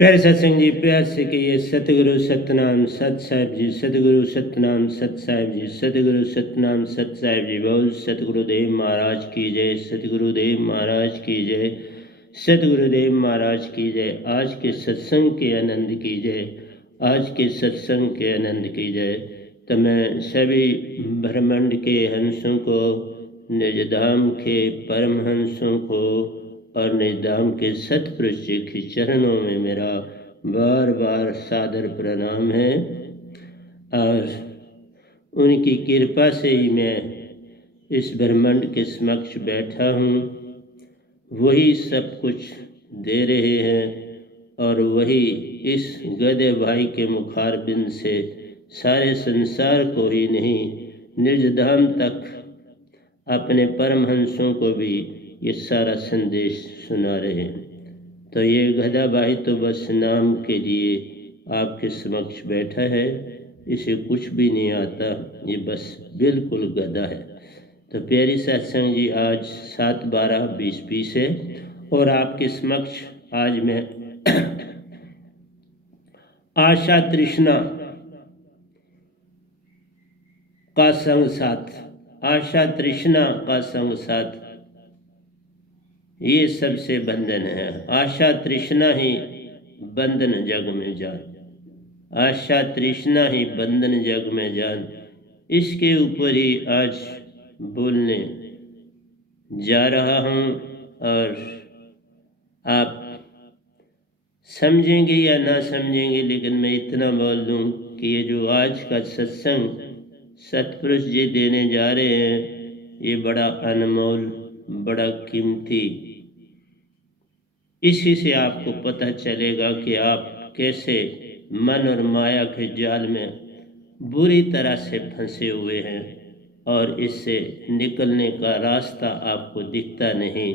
प्यारे सत्संग जी, प्यार से कहिए सतगुरु सतनाम सत साहिब जी, सतगुरु सतनाम सत साहिब जी, सतगुरु सतनाम सत साहिब जी। बोल सतगुरुदेव महाराज की जय, सतगुरुदेव महाराज की जय, सतगुरुदेव महाराज की जय। आज के सत्संग के आनंद की जय, आज के सत्संग के आनंद की जय। तो मैं सभी ब्रह्मांड के हंसों को, निजधाम के परमहंसों को और निजधाम के सतपुरुष जी के चरणों में मेरा बार बार सादर प्रणाम है। और उनकी कृपा से ही मैं इस ब्रह्मांड के समक्ष बैठा हूँ। वही सब कुछ दे रहे हैं और वही इस गधे भाई के मुखारबिंद से सारे संसार को ही नहीं, निर्जधाम तक अपने परमहंसों को भी ये सारा संदेश सुना रहे हैं। तो ये गधा भाई तो बस नाम के लिए आपके समक्ष बैठा है, इसे कुछ भी नहीं आता, ये बस बिल्कुल गधा है। तो प्यारी सत्संग जी, आज 7/12/2020 है और आपके समक्ष आज मैं आशा तृष्णा का संग साथ, आशा तृष्णा का संग साथ, ये सबसे बंधन है। आशा तृष्णा ही बंधन जग में जान, आशा तृष्णा ही बंधन जग में जान। इसके ऊपर ही आज बोलने जा रहा हूँ और आप समझेंगे या ना समझेंगे, लेकिन मैं इतना बोल दूँ कि ये जो आज का सत्संग सतपुरुष जी देने जा रहे हैं, ये बड़ा अनमोल, बड़ा कीमती। इसी से आपको पता चलेगा कि आप कैसे मन और माया के जाल में बुरी तरह से फंसे हुए हैं और इससे निकलने का रास्ता आपको दिखता नहीं।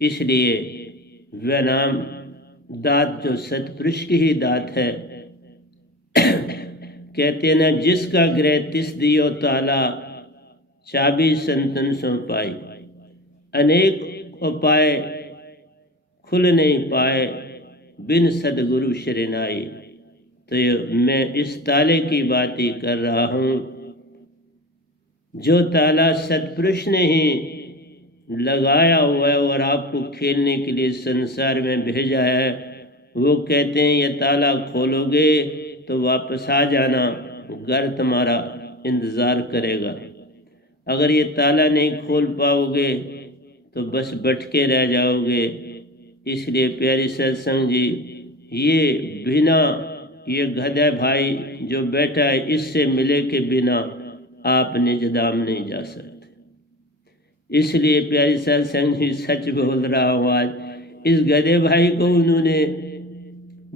इसलिए वह नाम दात जो सतपुरुष की ही दात है। कहते हैं ना, जिसका गृह तिस दियो ताला, चाबी संतन सो पाई। अनेक उपाय खुल नहीं पाए, बिन सदगुरु शरणाई। तो मैं इस ताले की बात ही कर रहा हूँ, जो ताला सतपुरुष ने ही लगाया हुआ है और आपको खेलने के लिए संसार में भेजा है। वो कहते हैं ये ताला खोलोगे तो वापस आ जाना, घर तुम्हारा इंतज़ार करेगा। अगर ये ताला नहीं खोल पाओगे तो बस भटके रह जाओगे। इसलिए प्यारी सत्संग जी, ये बिना ये गधा भाई जो बैठा है, इससे मिले के बिना आप निजधाम नहीं जा सकते। इसलिए प्यारी सत्संग जी, सच बोल रहा हूँ आज। इस गधे भाई को उन्होंने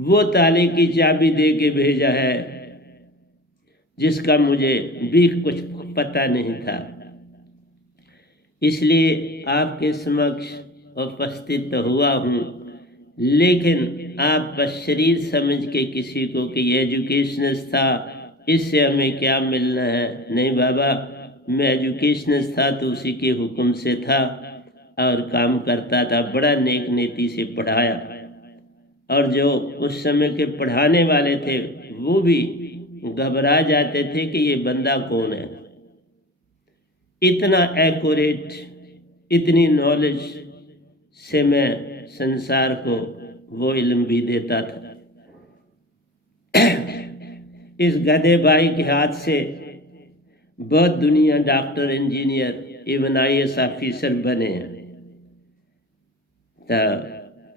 वो ताले की चाबी दे के भेजा है जिसका मुझे भी कुछ पता नहीं था। इसलिए आपके समक्ष उपस्थित हुआ हूँ, लेकिन आप बस शरीर समझ के किसी को कि एजुकेशन था, इससे हमें क्या मिलना है। नहीं बाबा, मैं एजुकेशन था तो उसी के हुक्म से था और काम करता था, बड़ा नेक नीति से पढ़ाया। और जो उस समय के पढ़ाने वाले थे वो भी घबरा जाते थे कि ये बंदा कौन है। इतना एक्यूरेट, इतनी नॉलेज से मैं संसार को वो इल्म भी देता था। इस गधे भाई के हाथ से बहुत दुनिया doctor, engineer, even IAS officer बने हैं। तो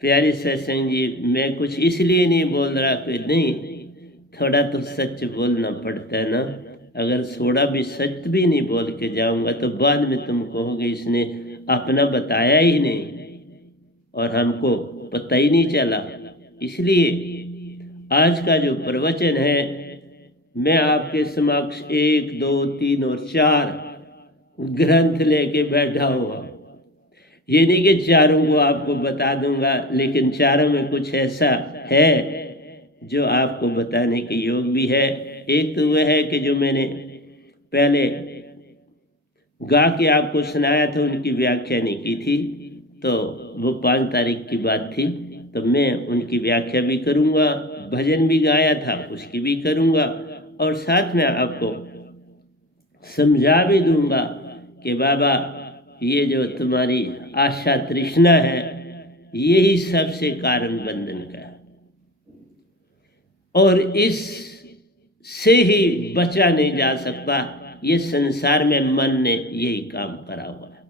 प्यारी सत्संग जी, मैं कुछ इसलिए नहीं बोल रहा कि नहीं, थोड़ा तो सच बोलना पड़ता है ना। अगर थोड़ा भी सच भी नहीं बोल के जाऊंगा तो बाद में तुम कहोगे इसने अपना बताया ही नहीं और हमको पता ही नहीं चला। इसलिए आज का जो प्रवचन है, मैं आपके समक्ष 1, 2, 3 और 4 ग्रंथ लेके बैठा हुआ। ये नहीं कि चारों को आपको बता दूंगा, लेकिन चारों में कुछ ऐसा है जो आपको बताने के योग भी है। एक तो वह है कि जो मैंने पहले गा के आपको सुनाया था, उनकी व्याख्या नहीं की थी, तो वो 5 तारीख की बात थी। तो मैं उनकी व्याख्या भी करूँगा, भजन भी गाया था उसकी भी करूँगा, और साथ में आपको समझा भी दूंगा कि बाबा ये जो तुम्हारी आशा तृष्णा है यही सबसे कारण बंधन का है, और इस से ही बचा नहीं जा सकता। ये संसार में मन ने यही काम करा हुआ है,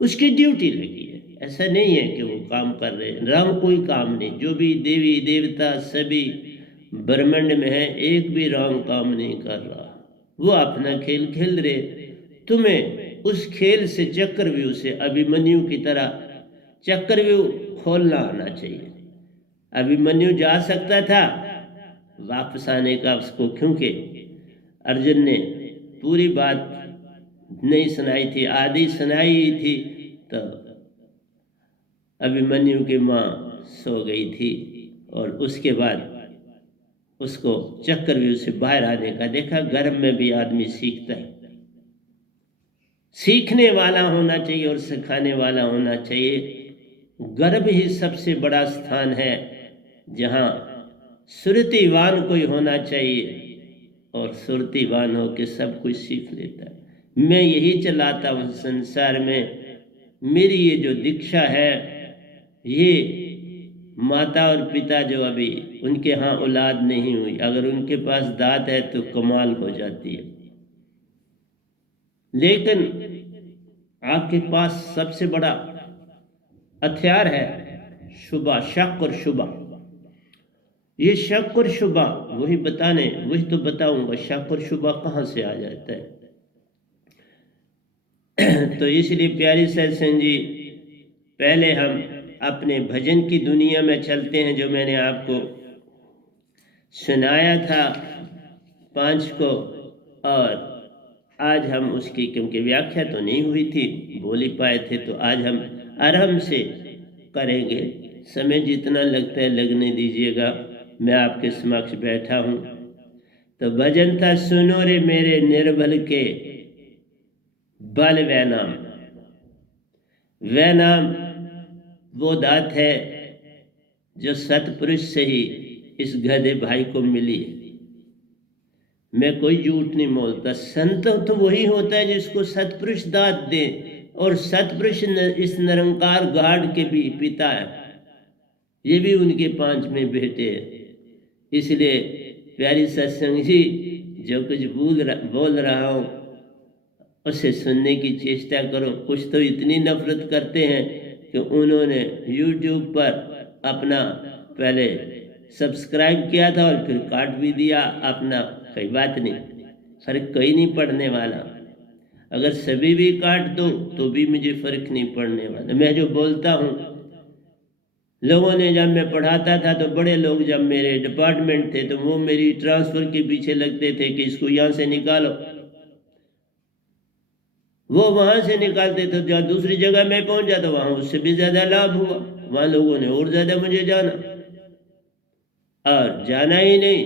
उसकी ड्यूटी लगी है। ऐसा नहीं है कि वो काम कर रहे हैं, रंग कोई काम नहीं। जो भी देवी देवता सभी ब्रह्मांड में है, एक भी रंग काम नहीं कर रहा, वो अपना खेल खेल रहे। तुम्हें उस खेल से चक्रव्यूह से अभिमन्यु की तरह चक्रव्यूह खोलना आना चाहिए। अभिमन्यु जा सकता था वापस आने का उसको, क्योंकि अर्जुन ने पूरी बात नहीं सुनाई थी, आधी सुनाई थी, तो अभिमन्यु की माँ सो गई थी और उसके बाद उसको चक्रव्यूह से बाहर आने का देखा। गर्भ में भी आदमी सीखता है, सीखने वाला होना चाहिए और सिखाने वाला होना चाहिए। गर्भ ही सबसे बड़ा स्थान है जहाँ सुरतिवान कोई होना चाहिए, और सुरतिवान हो के सब कुछ सीख लेता है। मैं यही चलाता हूँ संसार में। मेरी ये जो दीक्षा है, ये माता और पिता जो अभी उनके यहाँ औलाद नहीं हुई, अगर उनके पास दांत है तो कमाल हो जाती है, लेकिन आपके पास सबसे बड़ा हथियार है शुभा, शक और शुभा। ये शक और शुभा वही तो बताऊंगा शक और शुभा कहाँ से आ जाता है। तो इसलिए प्यारी सत्संग जी, पहले हम अपने भजन की दुनिया में चलते हैं, जो मैंने आपको सुनाया था 5 को, और आज हम उसकी, क्योंकि व्याख्या तो नहीं हुई थी, बोल ही पाए थे, तो आज हम आराम से करेंगे। समय जितना लगता है लगने दीजिएगा, मैं आपके समक्ष बैठा हूँ। तो भजन था, सुनो रे मेरे निर्बल के बल वह नाम। वह नाम वो दात है जो सतपुरुष से ही इस गधे भाई को मिली है। मैं कोई झूठ नहीं बोलता। संत तो वही होता है जिसको सतपुरुष दात दे, और सतपुरुष इस निरंकार गाड़ के भी पिता है, ये भी उनके 5 में बेटे हैं। इसलिए प्यारी सत्संग जी, जो कुछ बोल रहा हूँ उसे सुनने की चेष्टा करो। कुछ तो इतनी नफरत करते हैं कि उन्होंने YouTube पर अपना पहले सब्सक्राइब किया था और फिर काट भी दिया अपना। कोई बात नहीं, फर्क कोई नहीं पड़ने वाला। अगर सभी भी काट दो तो भी मुझे फर्क नहीं पड़ने वाला। मैं जो बोलता हूँ, लोगों ने, जब मैं पढ़ाता था तो बड़े लोग जब मेरे डिपार्टमेंट थे तो वो मेरी ट्रांसफ़र के पीछे लगते थे कि इसको यहाँ से निकालो। वो वहाँ से निकालते थे, जहाँ दूसरी जगह मैं पहुँच जाता वहाँ उससे भी ज़्यादा लाभ हुआ, वहाँ लोगों ने और ज़्यादा मुझे जाना। और जाना ही नहीं,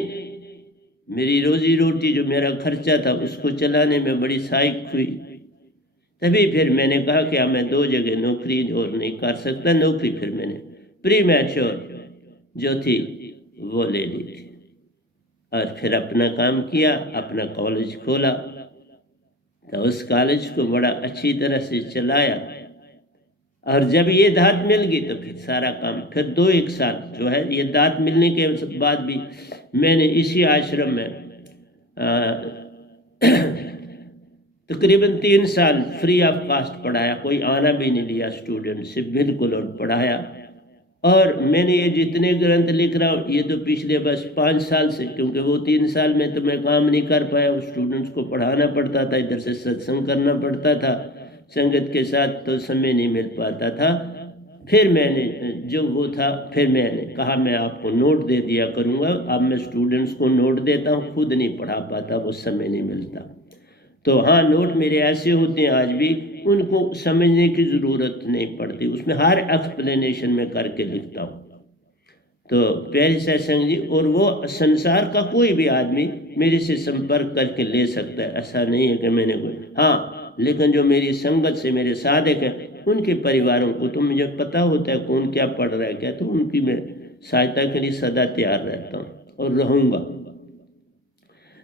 मेरी रोजी रोटी जो मेरा खर्चा था उसको चलाने में बड़ी सहायक हुई। तभी फिर मैंने कहा कि मैं 2 जगह नौकरी और नहीं कर सकता। नौकरी फिर मैंने प्री मैच्योर जो थी वो ले ली थी, और फिर अपना काम किया, अपना कॉलेज खोला। तो उस कॉलेज को बड़ा अच्छी तरह से चलाया, और जब ये दात मिल गई तो फिर सारा काम, फिर 2-1 साल जो है, ये दात मिलने के बाद भी मैंने इसी आश्रम में तकरीबन 3 साल फ्री ऑफ कॉस्ट पढ़ाया। कोई आना भी नहीं लिया स्टूडेंट से, बिल्कुल, और पढ़ाया। और मैंने ये जितने ग्रंथ लिख रहा हूँ ये तो पिछले बस 5 साल से, क्योंकि वो 3 साल में तो मैं काम नहीं कर पाया, स्टूडेंट्स को पढ़ाना पड़ता था, इधर से सत्संग करना पड़ता था, संगत के साथ तो समय नहीं मिल पाता था। फिर मैंने जो वो था, फिर मैंने कहा मैं आपको नोट दे दिया करूँगा। अब मैं स्टूडेंट्स को नोट देता हूँ, खुद नहीं पढ़ा पाता, वो समय नहीं मिलता। तो हाँ, नोट मेरे ऐसे होते हैं आज भी, उनको समझने की ज़रूरत नहीं पड़ती, उसमें हर एक्सप्लेनेशन में करके लिखता हूँ। तो प्यारी सत्संग जी, और वो संसार का कोई भी आदमी मेरे से संपर्क करके ले सकता है, ऐसा नहीं है कि मैंने कोई, हाँ, लेकिन जो मेरी संगत से मेरे साधक हैं उनके परिवारों को तो मुझे पता होता है कौन क्या पढ़ रहा है क्या, तो उनकी मैं सहायता के लिए सदा तैयार रहता हूँ और रहूँगा।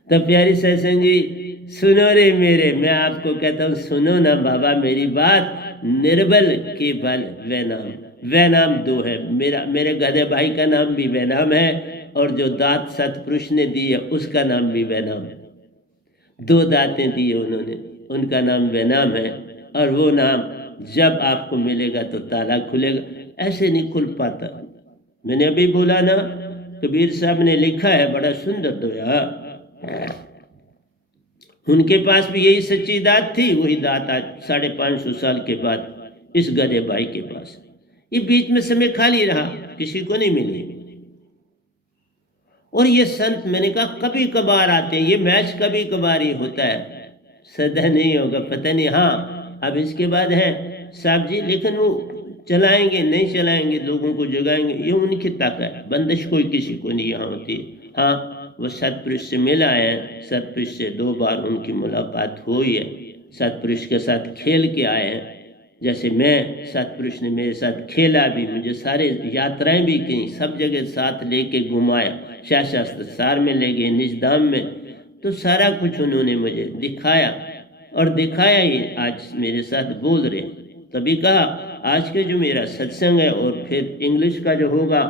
तो प्यारी सत्संग जी, सुनो रे मेरे, मैं आपको कहता हूँ सुनो ना बाबा मेरी बात। निर्बल के बल वे नाम, वे नाम दो है। मेरे गधे भाई का नाम भी वे नाम है, और जो दात सतपुरुष ने दी है उसका नाम भी वे नाम है। 2 दातें दी है उन्होंने, उनका नाम वे नाम है। और वो नाम जब आपको मिलेगा तो ताला खुलेगा, ऐसे नहीं खुल पाता। मैंने अभी बोला ना, कबीर साहब ने लिखा है बड़ा सुंदर दोया, उनके पास भी यही सच्ची दात थी, वही दात आज 550 साल के बाद इस गधे भाई के पास। ये बीच में समय खाली रहा, किसी को नहीं मिली। और ये संत मैंने कहा कभी कभार आते हैं, ये मैच कभी कभार ही होता है, सदा नहीं होगा, पता नहीं। हाँ अब इसके बाद है साहब जी, लेकिन वो चलाएंगे नहीं चलाएंगे, लोगों को जगाएंगे, ये उनकी ताकत है, बंदिश कोई किसी को नहीं यहाँ होती। हाँ वो सतपुरुष से मिला है, सतपुरुष से 2 बार उनकी मुलाकात हुई है, सतपुरुष के साथ खेल के आए हैं। जैसे मैं, सतपुरुष ने मेरे साथ खेला भी, मुझे सारे यात्राएं भी की, सब जगह साथ लेके घुमाया, शास्त्र सार में ले गए, निजधाम में, तो सारा कुछ उन्होंने मुझे दिखाया और दिखाया ही आज मेरे साथ बोल रहे। तभी कहा आज के जो मेरा सत्संग है, और फिर इंग्लिश का जो होगा,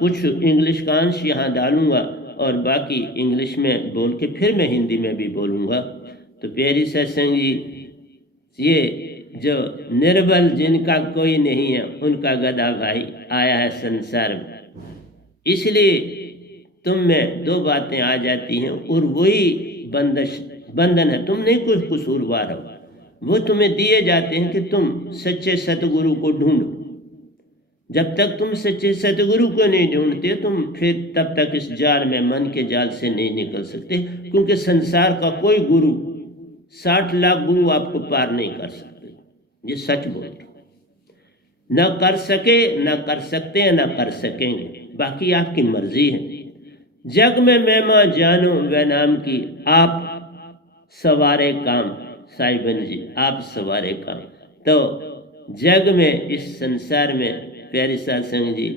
कुछ इंग्लिश का अंश यहाँ डालूंगा और बाकी इंग्लिश में बोल के फिर मैं हिंदी में भी बोलूँगा। तो प्यारी सत्संग जी, ये जो निर्बल जिनका कोई नहीं है, उनका गधा भाई आया है संसार में, इसलिए तुम में 2 बातें आ जाती हैं, और वही बंधन है। तुम नहीं कोई कसूरवार हो, वो तुम्हें दिए जाते हैं कि तुम सच्चे सतगुरु को ढूंढो। जब तक तुम सच्चे सतगुरु को नहीं ढूंढते, तुम फिर तब तक इस जाल में, मन के जाल से नहीं निकल सकते, क्योंकि संसार का कोई गुरु 60 लाख गुरु आपको पार नहीं कर सकते। ये सच बोलते, न कर सके, न कर सकते हैं, न कर सकेंगे, बाकी आपकी मर्जी है। जग में महिमा जानो वह नाम की, आप सवारे काम, साहिबन जी आप सवारे काम। तो जग में, इस संसार में प्यारी सत्संग जी,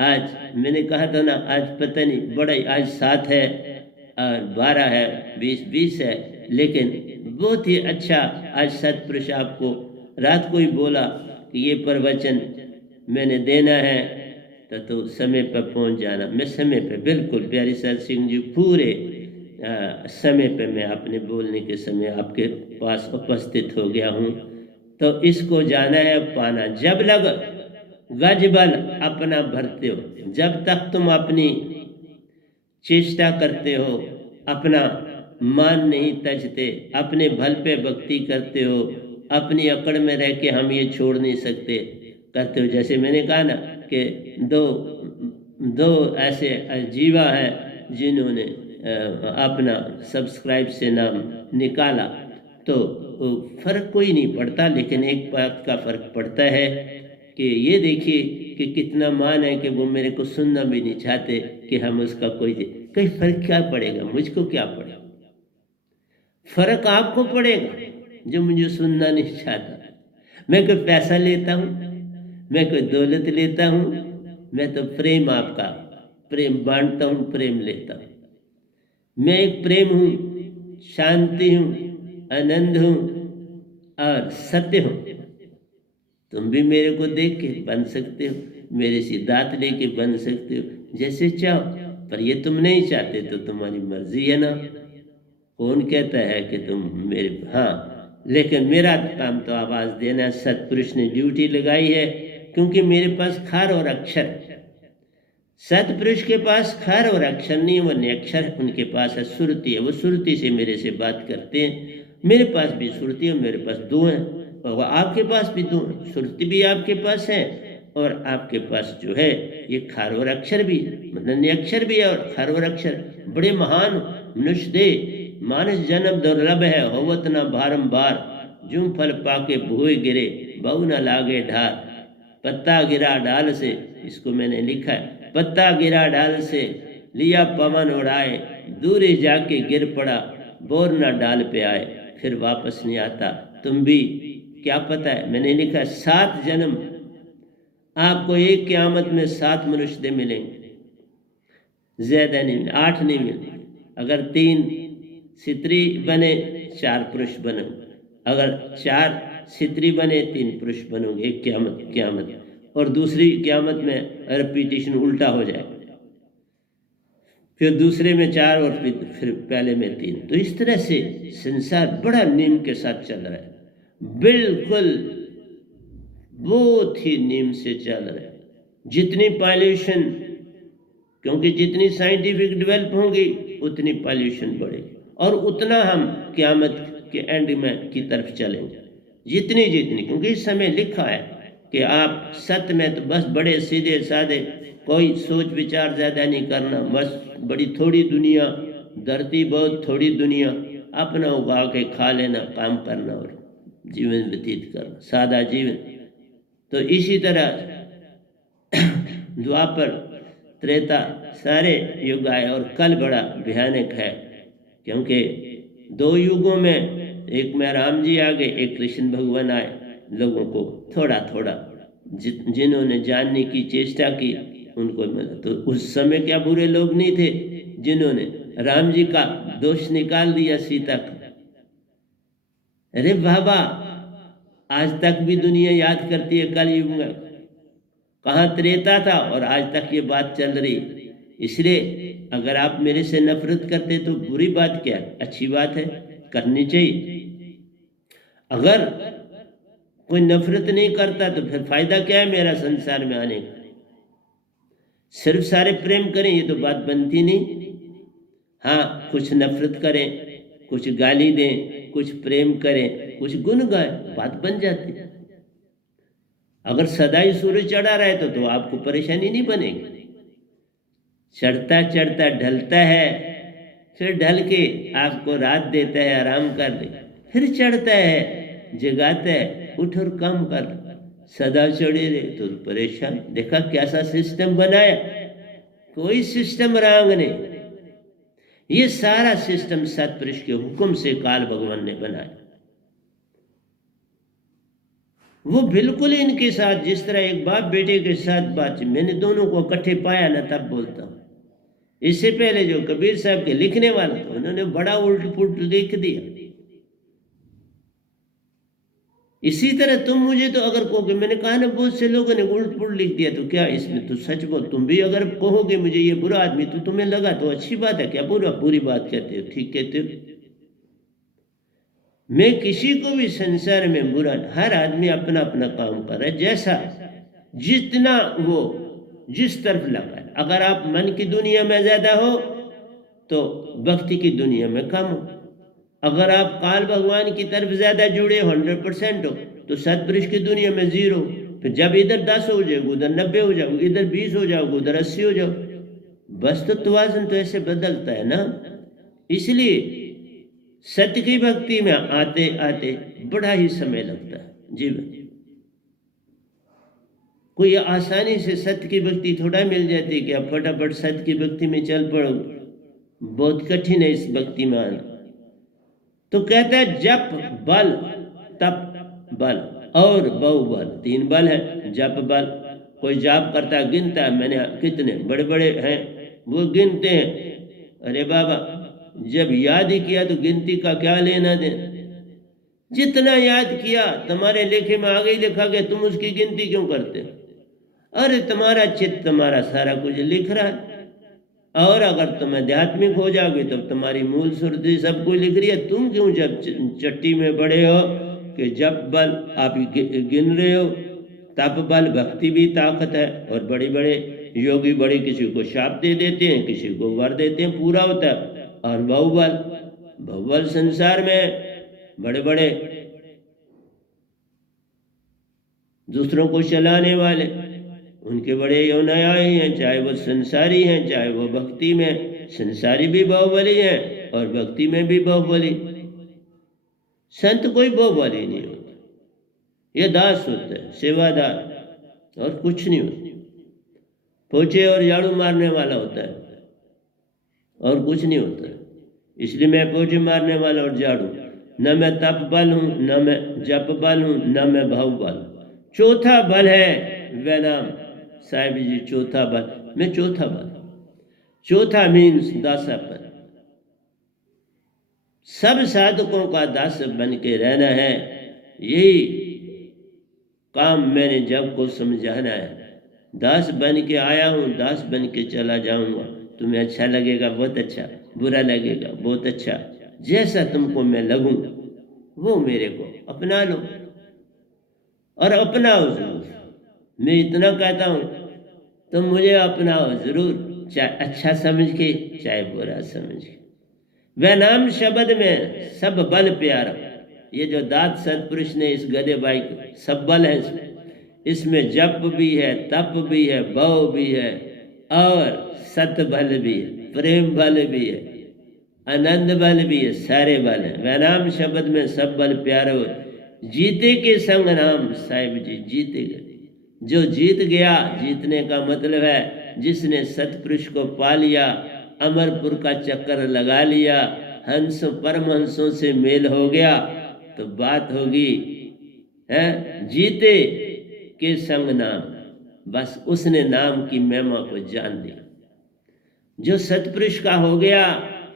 आज मैंने कहा था ना, आज पता नहीं बड़ा, आज 7 है और 12 है, 20 है, लेकिन बहुत ही अच्छा आज सतपुरुष आपको रात को ही बोला कि ये प्रवचन मैंने देना है, तो समय पर पहुंच जाना। मैं समय पे, बिल्कुल प्यारी सत्संग जी, पूरे समय पे मैं अपने बोलने के समय आपके पास उपस्थित हो गया हूँ। तो इसको जाना है पाना। जब लग गज बल अपना भरते हो, जब तक तुम अपनी चेष्टा करते हो, अपना मान नहीं तजते, अपने बल पे भक्ति करते हो, अपनी अकड़ में रह के हम ये छोड़ नहीं सकते करते हो। जैसे मैंने कहा ना कि दो ऐसे जीवा हैं जिन्होंने अपना सब्सक्राइब से नाम निकाला, तो फर्क कोई नहीं पड़ता, लेकिन एक बात का फर्क पड़ता है कि ये देखिए कि कितना मान है कि वो मेरे को सुनना भी नहीं चाहते कि हम उसका कहीं फर्क क्या पड़ेगा, मुझको क्या पड़ेगा, फर्क आपको पड़ेगा जो मुझे सुनना नहीं चाहता। मैं कोई पैसा लेता हूँ, मैं कोई दौलत लेता हूँ, मैं तो प्रेम, आपका प्रेम बांटता हूँ, प्रेम लेता हूँ। मैं एक प्रेम हूँ, शांति हूँ, आनंद हूँ और सत्य हूँ। तुम भी मेरे को देख के बन सकते हो, मेरे से दात लेके बन सकते हो, जैसे चाहो, पर ये तुम नहीं चाहते तो तुम्हारी मर्जी है ना। कौन कहता है कि तुम मेरे, हाँ, लेकिन मेरा काम तो आवाज़ देना। सतपुरुष ने ड्यूटी लगाई है, क्योंकि मेरे पास खर और अक्षर, सतपुरुष के पास खर और अक्षर नहीं, वो निरक्षर, उनके पास है सुरती है, वो सुरती से मेरे से बात करते हैं। मेरे पास भी सुरती है, मेरे पास 2 हैं, और आपके पास भी 2 हैं, सुरती भी आपके पास है और आपके पास जो है ये खर और अक्षर भी, मतलब निरक्षर भी है और खर और अक्षर। बड़े महान मनुष्य दे, मानस जन्म दुर्लभ है, होवत न बारंबार, जूं फल पाके भूए गिरे, बहु न लागे ढार। पत्ता गिरा डाल से, इसको मैंने लिखा है, पत्ता गिरा डाल से, लिया पवन उड़ाए, दूरी जाके गिर पड़ा, बोर न डाल पे आए, फिर वापस नहीं आता। तुम भी क्या पता है, मैंने लिखा 7 जन्म आपको एक क़यामत में 7 मनुष्य मिलेंगे, ज़्यादा नहीं मिले, 8 नहीं मिले। अगर 3 स्त्री बने 4 पुरुष बनो, अगर 4 स्त्री बने 3 पुरुष बनोगे एक क़यामत। और दूसरी क़यामत में रिपीटिशन उल्टा हो जाए, फिर दूसरे में 4 और फिर पहले में 3। तो इस तरह से संसार बड़ा नियम के साथ चल रहा है, बिल्कुल बहुत ही नियम से चल रहा है। जितनी पॉल्यूशन, क्योंकि जितनी साइंटिफिक डेवलप होगी उतनी पॉल्यूशन बढ़ेगी और उतना हम क़यामत के एंड में की तरफ चलेंगे। जितनी क्योंकि इस समय लिखा है कि आप सत्य में तो बस बड़े सीधे साधे, कोई सोच विचार ज़्यादा नहीं करना, बस बड़ी थोड़ी दुनिया, धरती बहुत थोड़ी दुनिया, अपना उगा के खा लेना, काम करना और जीवन व्यतीत करना, सादा जीवन। तो इसी तरह द्वापर त्रेता सारे युग आए और कल बड़ा भयानक है, क्योंकि 2 युगों में, एक में राम जी आ गए, एक कृष्ण भगवान आए। लोगों को थोड़ा थोड़ा जिन्होंने जानने की चेष्टा की उनको मिला। तो उस समय क्या बुरे लोग नहीं थे जिन्होंने राम जी का दोष निकाल दिया सीता का? अरे बाबा, आज तक भी दुनिया याद करती है कल युग में, कहाँ त्रेता था और आज तक ये बात चल रही। इसलिए अगर आप मेरे से नफरत करते तो बुरी बात क्या, अच्छी बात है, करनी चाहिए। अगर कोई नफरत नहीं करता तो फिर फायदा क्या है मेरा संसार में आने का? सिर्फ सारे प्रेम करें ये तो बात बनती नहीं। हाँ, कुछ नफरत करें, कुछ गाली दें, कुछ प्रेम करें, कुछ गुण गाएं, बात बन जाती है। अगर सदा ही सूरज चढ़ा रहे तो आपको परेशानी नहीं बनेगी। चढ़ता चढ़ता ढलता है, फिर ढल के आपको रात देता है, आराम कर ले, फिर चढ़ता है, जगाता है, उठ और काम कर। सदा चढ़े रहे तो परेशान। देखा कैसा सिस्टम बनाया? कोई सिस्टम रंग नहीं, ये सारा सिस्टम सतपुरुष के हुक्म से काल भगवान ने बनाया। वो बिल्कुल इनके साथ, जिस तरह एक बाप बेटे के साथ बात, मैंने दोनों को इकट्ठे पाया ना तब बोलता हूँ। इससे पहले जो कबीर साहब के लिखने वाला था उन्होंने बड़ा उल्ट पुल्ट लिख दिया। इसी तरह तुम मुझे तो अगर कहोगे, मैंने कहा ना बहुत से लोगों ने उल्ट पुल्ट लिख दिया, तो क्या इसमें तो सच बोल, तुम भी अगर कहोगे मुझे ये बुरा आदमी, तो तुम्हें लगा तो अच्छी बात है, क्या बुरी बात कहते हो, ठीक कहते हो। मैं किसी को भी संसार में बुरा, हर आदमी अपना अपना काम कर रहा है, जैसा जितना वो जिस तरफ लगा है। अगर आप मन की दुनिया में ज़्यादा हो तो भक्ति की दुनिया में कम हो। अगर आप काल भगवान की तरफ ज़्यादा जुड़े हो, 100% हो, तो सतपुरुष की दुनिया में 0। फिर जब इधर 10 हो जाओगे उधर 90 हो जाओगे, इधर 20 हो जाओगे उधर 80 हो जाओ। बस तो तवाज़ुन तो ऐसे बदलता है ना। इसलिए सत्य की भक्ति में आते आते बड़ा ही समय लगता है जीवन। कोई आसानी से सत्य की भक्ति थोड़ा मिल जाती है कि आप फटाफट सत्य की भक्ति में चल पड़ो, बहुत कठिन है इस भक्ति में आना। तो कहता है जप बल तप बल और बहुबल, 3 बल है। जप बल, कोई जाप करता है, गिनता है, मैंने कितने बड़े बड़े हैं वो गिनते हैं। अरे बाबा, जब याद ही किया तो गिनती का क्या लेना देना। जितना याद किया तुम्हारे लेखे में आगे ही लिखा गया, तुम उसकी गिनती क्यों करते हो? अरे तुम्हारा चित्त तुम्हारा सारा कुछ लिख रहा है। और अगर तुम आध्यात्मिक हो जाओगे तो तुम्हारी मूल सुरति सब कुछ लिख रही है। तुम क्यों जब चट्टी में बड़े हो कि जब बल आप गिन रहे हो? तप बल, भक्ति भी ताकत है। और बड़े बड़े योगी बड़े किसी को शाप दे देते हैं, किसी को वर देते हैं, पूरा होता है। और बहुबल संसार में बड़े बड़े दूसरों को चलाने वाले, उनके बड़े अनुयायी हैं, चाहे वो संसारी हैं चाहे वो भक्ति में। संसारी भी बाहुबली हैं और भक्ति में भी बाहुबली। संत कोई बाहुबली नहीं होता, ये दास होता है, सेवादार, और कुछ नहीं होता। पोछे और झाड़ू मारने वाला होता है और कुछ नहीं होता। इसलिए मैं पोछे मारने वाला और झाड़ू, न मैं तप बल हूँ, न मैं जप बल हूँ, न मैं बाहुबल। चौथा बल है वह नाम साहिब जी चौथा बल। मैं चौथा बल, चौथा मीन्स दासापन। सब साधकों का दास बन के रहना है, यही काम मैंने जब को समझाना है। दास बन के आया हूँ, दास बन के चला जाऊंगा। तुम्हें अच्छा लगेगा बहुत अच्छा, बुरा लगेगा बहुत अच्छा, जैसा तुमको मैं लगूं वो मेरे को अपना लो और अपनाओ जरूर। मैं इतना कहता हूँ, तुम मुझे अपनाओ जरूर, चाहे अच्छा समझ के चाहे बुरा समझ के। वह नाम शब्द में सब बल प्यारा। ये जो दात सतपुरुष ने इस गधे भाई को, सब बल है इसमें जप भी है, तप भी है, भव भी है और सत बल भी है, प्रेम बल भी है, आनंद बल भी है, सारे बल है। वह नाम शब्द में सब बल प्यारो, जीते के संग नाम साहिब जी जीते गए। जो जीत गया, जीतने का मतलब है जिसने सतपुरुष को पा लिया, अमरपुर का चक्कर लगा लिया, हंस परमहंसों से मेल हो गया, तो बात होगी है जीते के संग नाम। बस उसने नाम की महिमा को जान लिया। जो सतपुरुष का हो गया,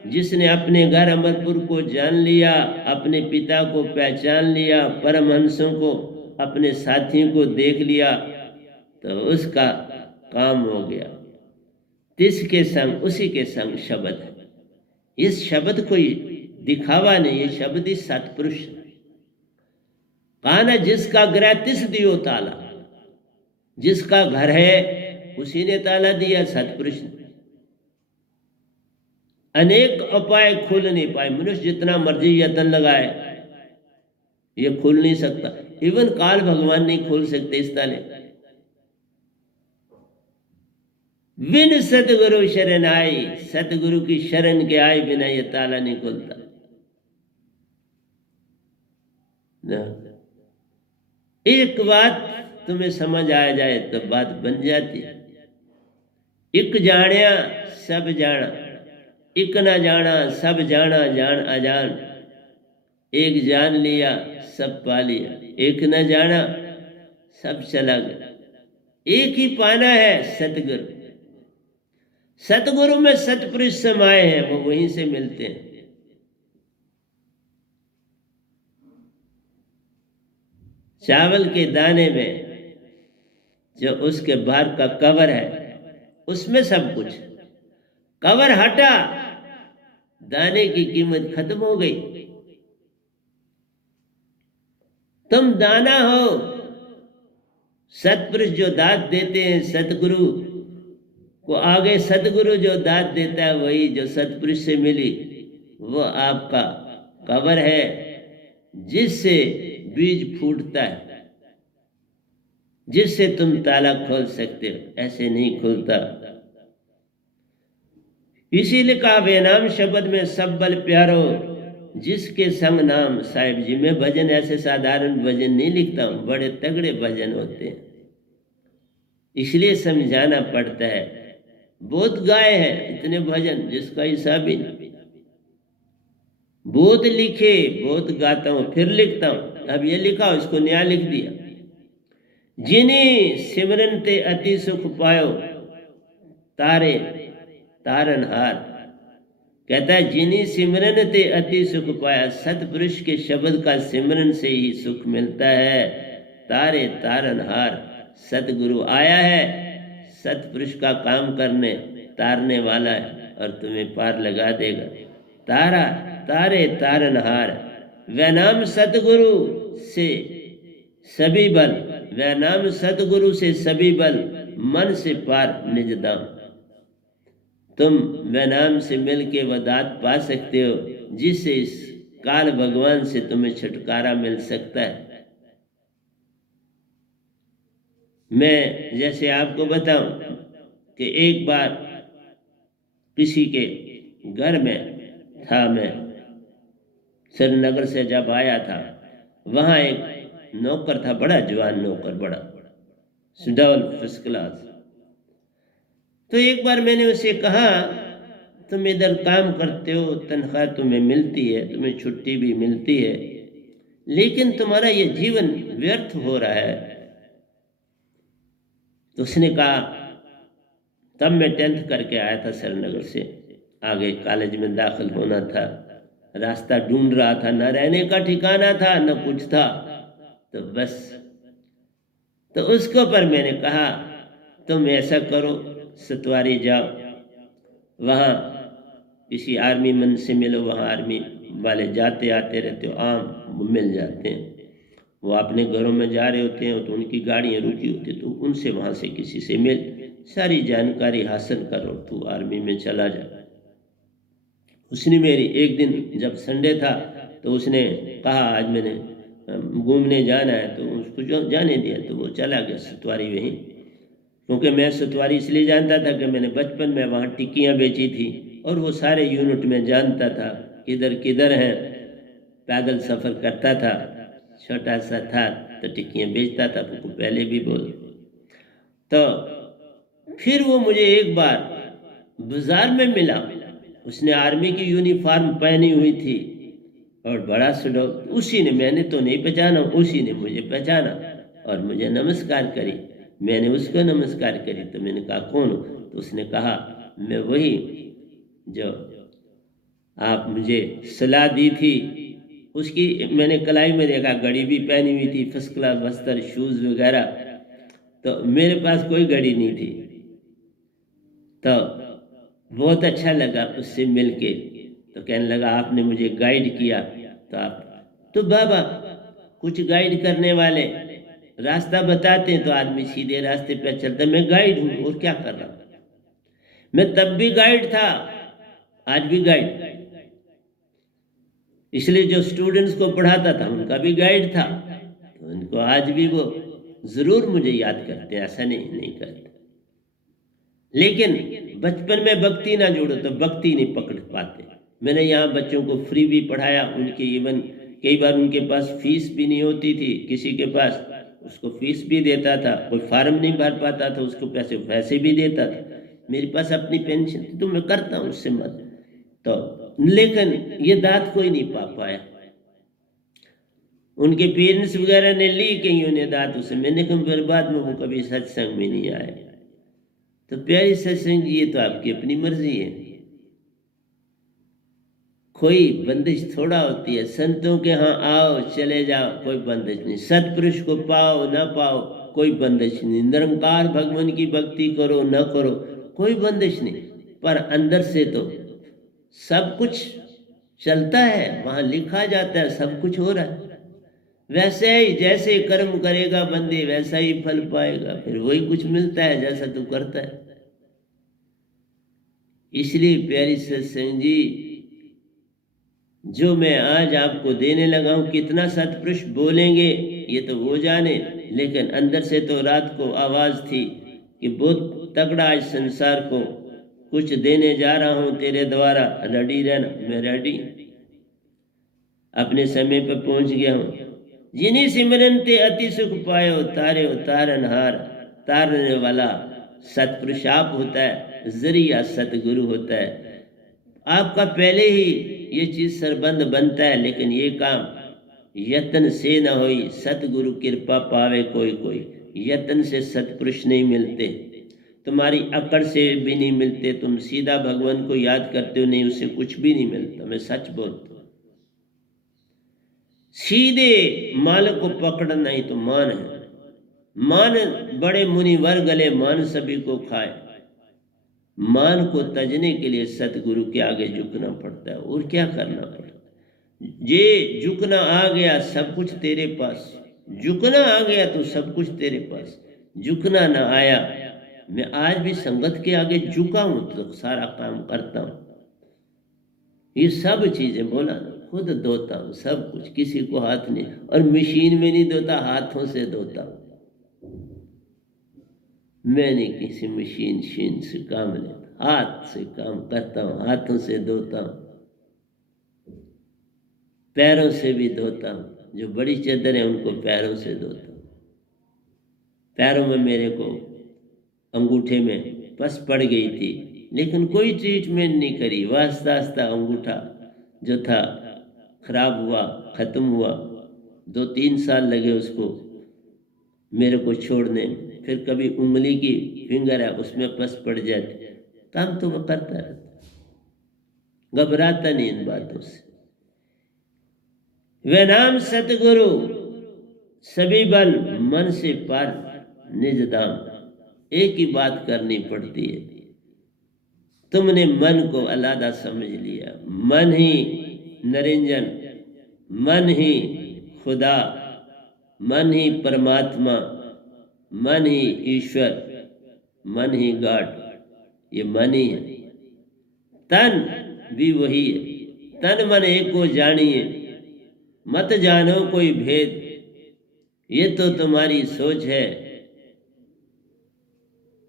जिसने अपने घर अमरपुर को जान लिया, अपने पिता को पहचान लिया, परमहंसों को, अपने साथियों को देख लिया, तो उसका काम हो गया। तिसके संग, उसी के संग शब्द है। इस शब्द कोई दिखावा नहीं, ये शब्द ही सतपुरुष। कहा ना, जिसका गृह तिस दियो ताला, जिसका घर है उसी ने ताला दिया, सतपुरुष ने। अनेक उपाय खोल नहीं पाए, मनुष्य जितना मर्जी यत्न लगाए ये खोल नहीं सकता। इवन काल भगवान नहीं खोल सकते इस ताले। बिन सतगुरु शरण आई, सतगुरु की शरण के आए बिना ये ताला नहीं खुलता ना। एक बात तुम्हें समझ आ जाए तो बात बन जाती है। इक जाण्या सब जाना, इक न जाना सब जाना जान अजान। एक जान लिया सब पा लिया, एक न जाना सब चला गया। एक ही पाना है सतगुरु। सतगुरु में सतपुरुष समाये हैं, वो वहीं से मिलते हैं। चावल के दाने में जो उसके बाहर का कवर है उसमें सब कुछ, कवर हटा दाने की कीमत खत्म हो गई। तुम दाना हो। सतपुरुष जो दात देते हैं, सतगुरु को आगे सतगुरु जो दात देता है, वही जो सतपुरुष से मिली वो आपका कवर है, जिससे बीज फूटता है, जिससे तुम ताला खोल सकते हो, ऐसे नहीं खुलता। इसीलिए कहा वे नाम शब्द में सब बल प्यारो, जिसके संग नाम साहिब जी। मैं भजन ऐसे साधारण भजन नहीं लिखता हूँ, बड़े तगड़े भजन होते हैं, इसलिए समझाना पड़ता है। बहुत गाए हैं इतने भजन जिसका हिसाब ही नहीं। बहुत लिखे, बहुत गाता हूँ, फिर लिखता हूँ। अब ये लिखा, इसको नया लिख दिया। जिन्हें सिमरन ते अति सुख पायो, तारे तारनहार। कहता है जिन्हें सिमरन ते अति सुख पाया, सतपुरुष के शब्द का सिमरन से ही सुख मिलता है। तारे तारनहार, सतगुरु आया है सतपुरुष का काम करने, तारने वाला है और तुम्हें पार लगा देगा। तारा तारे तारनहार, वह नाम सतगुरु से सभी बल, वह नाम सतगुरु से सभी बल, मन से पार निज दाम। तुम वह नाम से मिल के वह दात पा सकते हो, जिससे इस काल भगवान से तुम्हें छुटकारा मिल सकता है। मैं जैसे आपको बताऊं कि एक बार किसी के घर में था, मैं श्रीनगर से जब आया था, वहाँ एक नौकर था, बड़ा जवान नौकर, बड़ा सुडौल फर्स्ट क्लास। तो एक बार मैंने उसे कहा, तुम इधर काम करते हो, तनख्वाह तुम्हें मिलती है, तुम्हें छुट्टी भी मिलती है, लेकिन तुम्हारा ये जीवन व्यर्थ हो रहा है। तो उसने कहा, तब मैं 10th करके आया था श्रीनगर से, आगे कॉलेज में दाखिल होना था, रास्ता ढूंढ रहा था, न रहने का ठिकाना था न कुछ था। तो बस, तो उसके ऊपर मैंने कहा तुम ऐसा करो, सतवारी जाओ, वहाँ किसी आर्मी मैन से मिलो, वहाँ आर्मी वाले जाते आते रहते हो, आम वो मिल जाते हैं, वो अपने घरों में जा रहे होते हैं तो उनकी गाड़ियाँ रुकी होती, तो उनसे वहाँ से किसी से मिल, सारी जानकारी हासिल करो, तू आर्मी में चला जा। उसने मेरी एक दिन जब संडे था तो उसने कहा आज मैंने घूमने जाना है, तो उसको जो जाने दिया, तो वो चला गया सतवारी वहीं। क्योंकि मैं सतवारी इसलिए जानता था कि मैंने बचपन में वहाँ टिक्कियाँ बेची थी और वो सारे यूनिट में जानता था, किधर किधर हैं, पैदल सफ़र करता था, छोटा सा था तो टिक्कियाँ बेचता था, तो पहले भी बोल। तो फिर वो मुझे एक बार बाजार में मिला, उसने आर्मी की यूनिफॉर्म पहनी हुई थी और बड़ा सुडौल, उसी ने, मैंने तो नहीं पहचाना, उसी ने मुझे पहचाना और मुझे नमस्कार करी। मैंने उसको नमस्कार करी, तो मैंने कहा कौन हो? तो उसने कहा मैं वही जो आप मुझे सलाह दी थी, उसकी मैंने कलाई में देखा, घड़ी भी पहनी हुई थी, फर्स्ट क्लास वस्त्र, शूज़ वगैरह। तो मेरे पास कोई घड़ी नहीं थी। तो बहुत अच्छा लगा उससे मिलके। तो कहने लगा आपने मुझे गाइड किया, तो आप तो बाबा कुछ गाइड करने वाले रास्ता बताते हैं तो आदमी सीधे रास्ते पर चलता, मैं गाइड हूँ और क्या कर रहा हूँ। मैं तब भी गाइड था, आज भी गाइड, इसलिए जो स्टूडेंट्स को पढ़ाता था उनका भी गाइड था, तो उनको आज भी वो ज़रूर मुझे याद करते हैं, ऐसा नहीं करते। लेकिन बचपन में भक्ति ना जोड़ो तो भक्ति नहीं पकड़ पाते। मैंने यहाँ बच्चों को फ्री भी पढ़ाया, उनके इवन कई बार उनके पास फीस भी नहीं होती थी, किसी के पास उसको फीस भी देता था, कोई फार्म नहीं भर पाता था उसको पैसे भी देता था। मेरे पास अपनी पेंशन थी तो मैं करता हूँ उससे मत। तो लेकिन ये दात कोई नहीं पा पाया, उनके पेरेंट्स वगैरह ने ली कईयों ने दात उसे, मैंने कहा फिर बाद में वो कभी सत्संग में नहीं आए। तो प्यारी सत्संग जी, ये तो आपकी अपनी मर्जी है, कोई बंदिश थोड़ा होती है। संतों के यहाँ आओ चले जाओ, कोई बंदिश नहीं। सतपुरुष को पाओ ना पाओ, कोई बंदिश नहीं। निरंकार भगवान की भक्ति करो न करो, कोई बंदिश नहीं। पर अंदर से तो सब कुछ चलता है, वहाँ लिखा जाता है, सब कुछ हो रहा है। वैसे ही जैसे कर्म करेगा बंदे वैसा ही फल पाएगा, फिर वही कुछ मिलता है जैसा तू करता है। इसलिए प्यारी सत्संग जी, जो मैं आज आपको देने लगा हूँ, कितना सतपुरुष बोलेंगे ये तो वो जाने, लेकिन अंदर से तो रात को आवाज़ थी कि बहुत तगड़ा आज संसार को कुछ देने जा रहा हूँ तेरे द्वारा, रेडी रहना। मैं रेडी, अपने समय पर पहुँच गया हूँ। जिन्हीं सिमरन ते अति सुख पायो, तारे तारनहार, तारने वाला सतपुरुष आप होता है, जरिया सतगुरु होता है। आपका पहले ही ये चीज सरबंद बनता है, लेकिन ये काम यत्न से न होई, सतगुरु कृपा पावे कोई कोई। यत्न से सतपुरुष नहीं मिलते, तुम्हारी अकड़ से भी नहीं मिलते, तुम सीधा भगवान को याद करते हो नहीं, उससे कुछ भी नहीं मिलता। मैं सच बोलता हूँ, सीधे माल को पकड़ना ही तो मान है। मान बड़े मुनिवर गले, मान सभी को खाए। मान को तजने के लिए सतगुरु के आगे झुकना पड़ता है, और क्या करना पड़ता है। ये झुकना आ गया सब कुछ तेरे पास, झुकना आ गया तो सब कुछ तेरे पास। झुकना ना आया, मैं आज भी संगत के आगे झुका हूं तो सारा काम करता हूं। ये सब चीजें बोला ना, खुद धोता हूं सब कुछ, किसी को हाथ नहीं, और मशीन में नहीं धोता, हाथों से धोता हूं। मैं नहीं किसी मशीन से काम लेता, हाथ से काम करता हूँ, हाथों से धोता हूँ, पैरों से भी धोता हूँ। जो बड़ी चादर है उनको पैरों से धोता हूँ। पैरों में मेरे को अंगूठे में पस पड़ गई थी, लेकिन कोई ट्रीटमेंट नहीं करी। वास्ता आस्ता अंगूठा जो था खराब हुआ, ख़त्म हुआ। 2-3 साल लगे उसको मेरे को छोड़ने में, फिर कभी उंगली की फिंगर है उसमें पस पड़ जाती, काम तो वो करता रहता, घबराता नहीं इन बातों से। वे नाम सतगुरु सभी बल मन से पार निज धाम। एक ही बात करनी पड़ती है, तुमने मन को अलहदा समझ लिया, मन ही नरिंजन, मन ही खुदा, मन ही परमात्मा, मन ही ईश्वर, मन ही गॉड, ये मन ही है। तन भी वही है, तन मन एक को जानिए, मत जानो कोई भेद, ये तो तुम्हारी सोच है,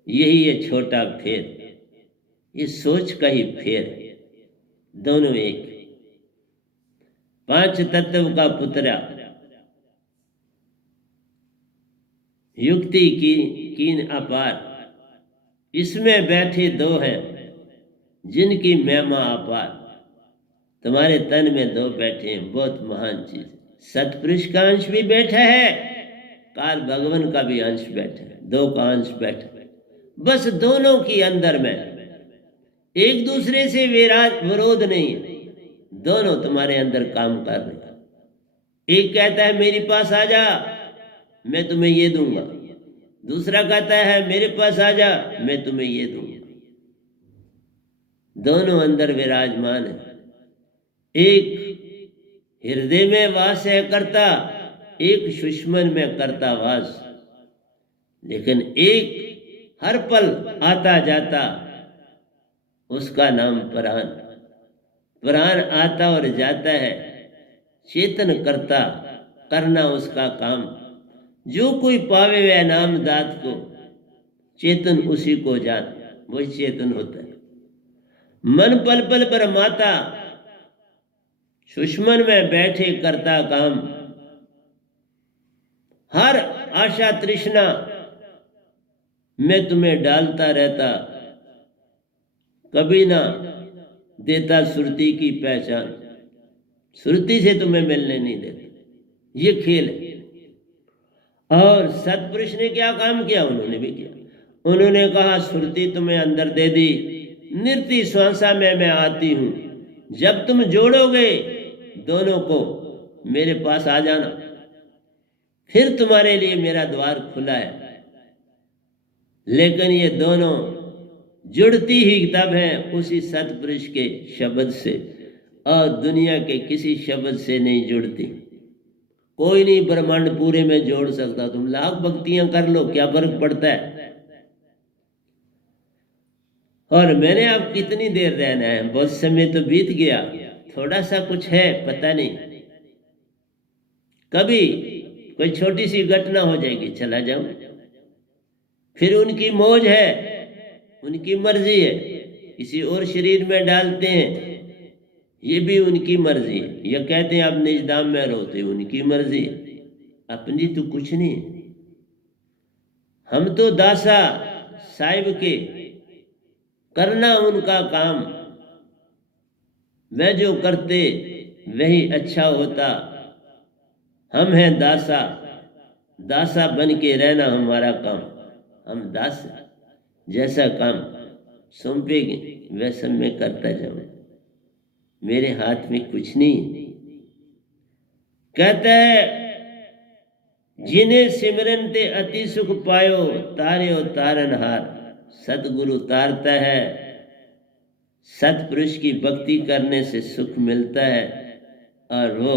यही है छोटा फेर, ये सोच का ही फेर है, दोनों एक। पांच तत्व का पुतरा, युक्ति की कीन अपार, इसमें बैठे दो हैं जिनकी महिमा अपार। तुम्हारे तन में दो बैठे हैं, बहुत महान चीज। सतपुरुष का अंश भी बैठा है, काल भगवान का भी अंश बैठा है, दो का अंश बैठा है। बस दोनों की अंदर में एक दूसरे से विरोध नहीं है, दोनों तुम्हारे अंदर काम कर रहे हैं। एक कहता है मेरे पास आ जा, मैं तुम्हें ये दूंगा, दूसरा कहता है मेरे पास आ जा, मैं तुम्हें ये दूंगा। दोनों अंदर विराजमान है। एक हृदय में वास है करता, एक सुषमन में करता वास, लेकिन एक हर पल आता जाता, उसका नाम प्राण। प्राण आता और जाता है, चेतन करता, करना उसका काम। जो कोई पावे वह नाम दात को, चेतन उसी को जान, वही चेतन होता है। मन पल पल पर माता, सुषमन में बैठे करता काम। हर आशा तृष्णा में तुम्हें डालता रहता, कभी ना देता सुरती की पहचान, सुरती से तुम्हें मिलने नहीं देता। ये खेल है। और सतपुरुष ने क्या काम किया, उन्होंने भी किया। उन्होंने कहा सुरती तुम्हें अंदर दे दी, निर्ति श्वासा में मैं आती हूं, जब तुम जोड़ोगे दोनों को मेरे पास आ जाना, फिर तुम्हारे लिए मेरा द्वार खुला है। लेकिन ये दोनों जुड़ती ही तब है उसी सतपुरुष के शब्द से, और दुनिया के किसी शब्द से नहीं जुड़ती। कोई नहीं ब्रह्मांड पूरे में जोड़ सकता, तुम लाख भक्तियां कर लो, क्या फर्क पड़ता है। और मैंने आप कितनी देर रहना है, बहुत समय तो बीत गया, थोड़ा सा कुछ है पता नहीं, कभी कोई छोटी सी घटना हो जाएगी चला जाऊं, फिर उनकी मौज है, उनकी मर्जी है, किसी और शरीर में डालते हैं, ये भी उनकी मर्जी है। या कहते हैं आप निजधाम में रोते, उनकी मर्जी है, अपनी तो कुछ नहीं। हम तो दासा साहिब के, करना उनका काम, वह जो करते वही अच्छा होता। हम हैं दासा, दासा बन के रहना हमारा काम। हम दास जैसा काम सौंपेंगे वैसा मैं करता जाऊं, मेरे हाथ में कुछ नहीं। कहता है जिन्हें सिमरन ते अति सुख पायो, तार्यो तारनहार। सतगुरु तारता है, सतपुरुष की भक्ति करने से सुख मिलता है, और वो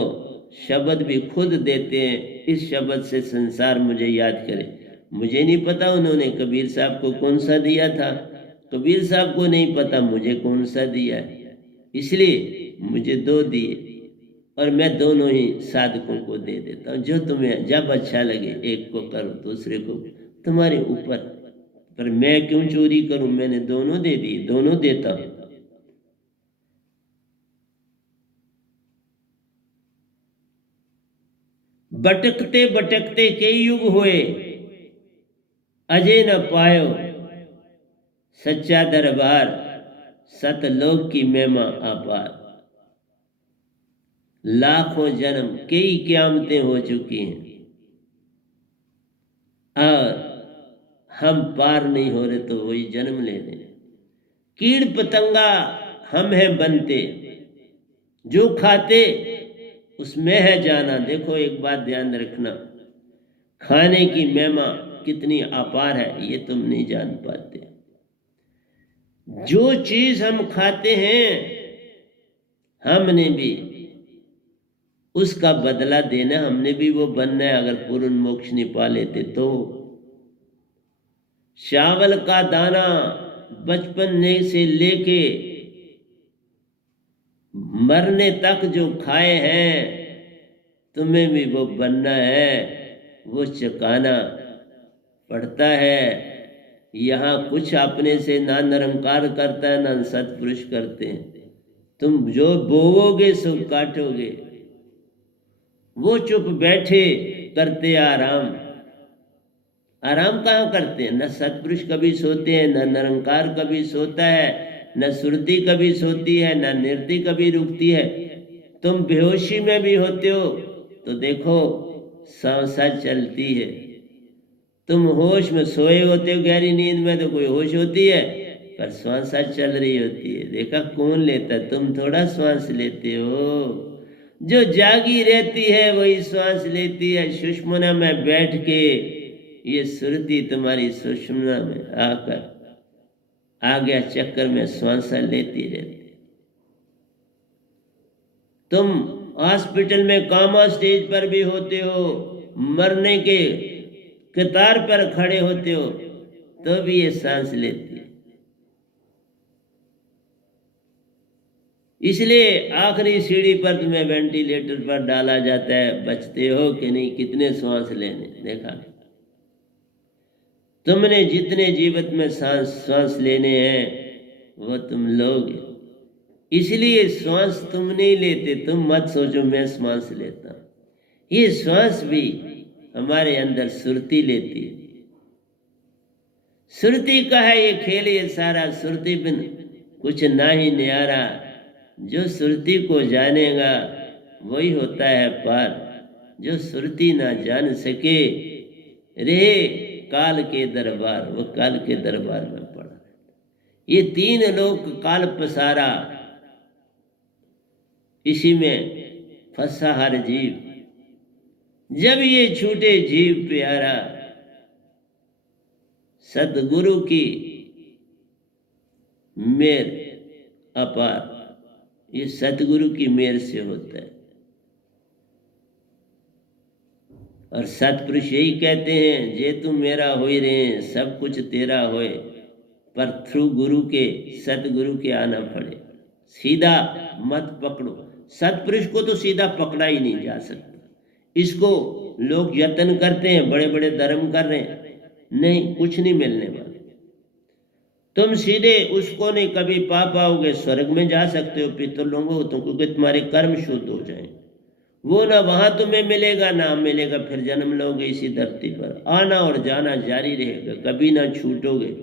शब्द भी खुद देते हैं, इस शब्द से संसार मुझे याद करे। मुझे नहीं पता उन्होंने कबीर साहब को कौन सा दिया था, कबीर साहब को नहीं पता मुझे कौन सा दिया है, इसलिए मुझे दो दिए, और मैं दोनों ही साधकों को दे देता हूँ। जो तुम्हें जब अच्छा लगे एक को करो, दूसरे को, तुम्हारे ऊपर। पर मैं क्यों चोरी करूं, मैंने दोनों दे दिए, दोनों देता हूं। भटकते भटकते कई युग हुए, अजय न पायो सच्चा दरबार। सतलोक की महिमा अपार। लाखों जन्म कई क़यामतें हो चुकी हैं, और हम पार नहीं हो रहे तो वही जन्म ले रहे। कीड़ पतंगा हम हैं बनते, जो खाते उसमें है जाना। देखो एक बात ध्यान रखना, खाने की महिमा कितनी अपार है ये तुम नहीं जान पाते। जो चीज हम खाते हैं हमने भी उसका बदला देना, हमने भी वो बनना है अगर पूर्ण मोक्ष नहीं पा लेते तो। चावल का दाना बचपन से लेके मरने तक जो खाए हैं तुम्हें भी वो बनना है, वो चकाना पड़ता है। यहाँ कुछ अपने से ना निरंकार करता है ना सत्पुरुष करते हैं। तुम जो बोओगे सो काटोगे। वो चुप बैठे करते आराम, आराम कहाँ करते हैं? न सत्पुरुष कभी सोते हैं, न निरंकार कभी सोता है, न सुरति कभी सोती है, न निरति कभी रुकती है। तुम बेहोशी में भी होते हो तो देखो सांसा चलती है। तुम होश में सोए होते हो गहरी नींद में तो कोई होश होती है, पर श्वासा चल रही होती है। देखा कौन लेता है? तुम थोड़ा श्वास लेते हो। जो जागी रहती है वही श्वास लेती है। सुषुम्ना में बैठ के ये सुरती तुम्हारी सुषुम्ना में आकर आज्ञा चक्कर में श्वासा लेती रहती। तुम हॉस्पिटल में कामा स्टेज पर भी होते हो, मरने के कतार पर खड़े होते हो तो भी ये सांस लेती है। इसलिए आखिरी सीढ़ी पर तुम्हें वेंटिलेटर पर डाला जाता है। बचते हो कि नहीं? कितने श्वास लेने देखा? तुमने जितने जीवित में श्वास लेने हैं वो तुम लोगे। इसलिए श्वास तुम नहीं लेते। तुम मत सोचो मैं श्वास लेता। ये श्वास भी हमारे अंदर सुरती लेती है। सुरती का है ये खेल, ये सारा सुरती बिन कुछ ना ही न्यारा। जो सुरती को जानेगा वही होता है पार। जो सुरती ना जान सके रे काल के दरबार, वो काल के दरबार में पड़ा। ये तीन लोक काल पसारा, इसी में फंसा हर जीव। जब ये छूटे जीव प्यारा, सतगुरु की मेर अपार। ये सतगुरु की मेर से होता है। और सतपुरुष यही कहते हैं, जे तू मेरा हो ही रहे सब कुछ तेरा होए, पर थ्रू गुरु के सतगुरु के आना पड़े। सीधा मत पकड़ो। सतपुरुष को तो सीधा पकड़ा ही नहीं जा सकता। इसको लोग यत्न करते हैं, बड़े बड़े धर्म कर रहे हैं, नहीं, कुछ नहीं मिलने वाला। तुम सीधे उसको नहीं कभी पा पाओगे। स्वर्ग में जा सकते हो पितृ लोगों को, तो क्योंकि तुम्हारे कर्म शुद्ध हो जाए। वो ना वहां तुम्हें मिलेगा ना मिलेगा, फिर जन्म लोगे इसी धरती पर। आना और जाना जारी रहेगा, कभी ना छूटोगे।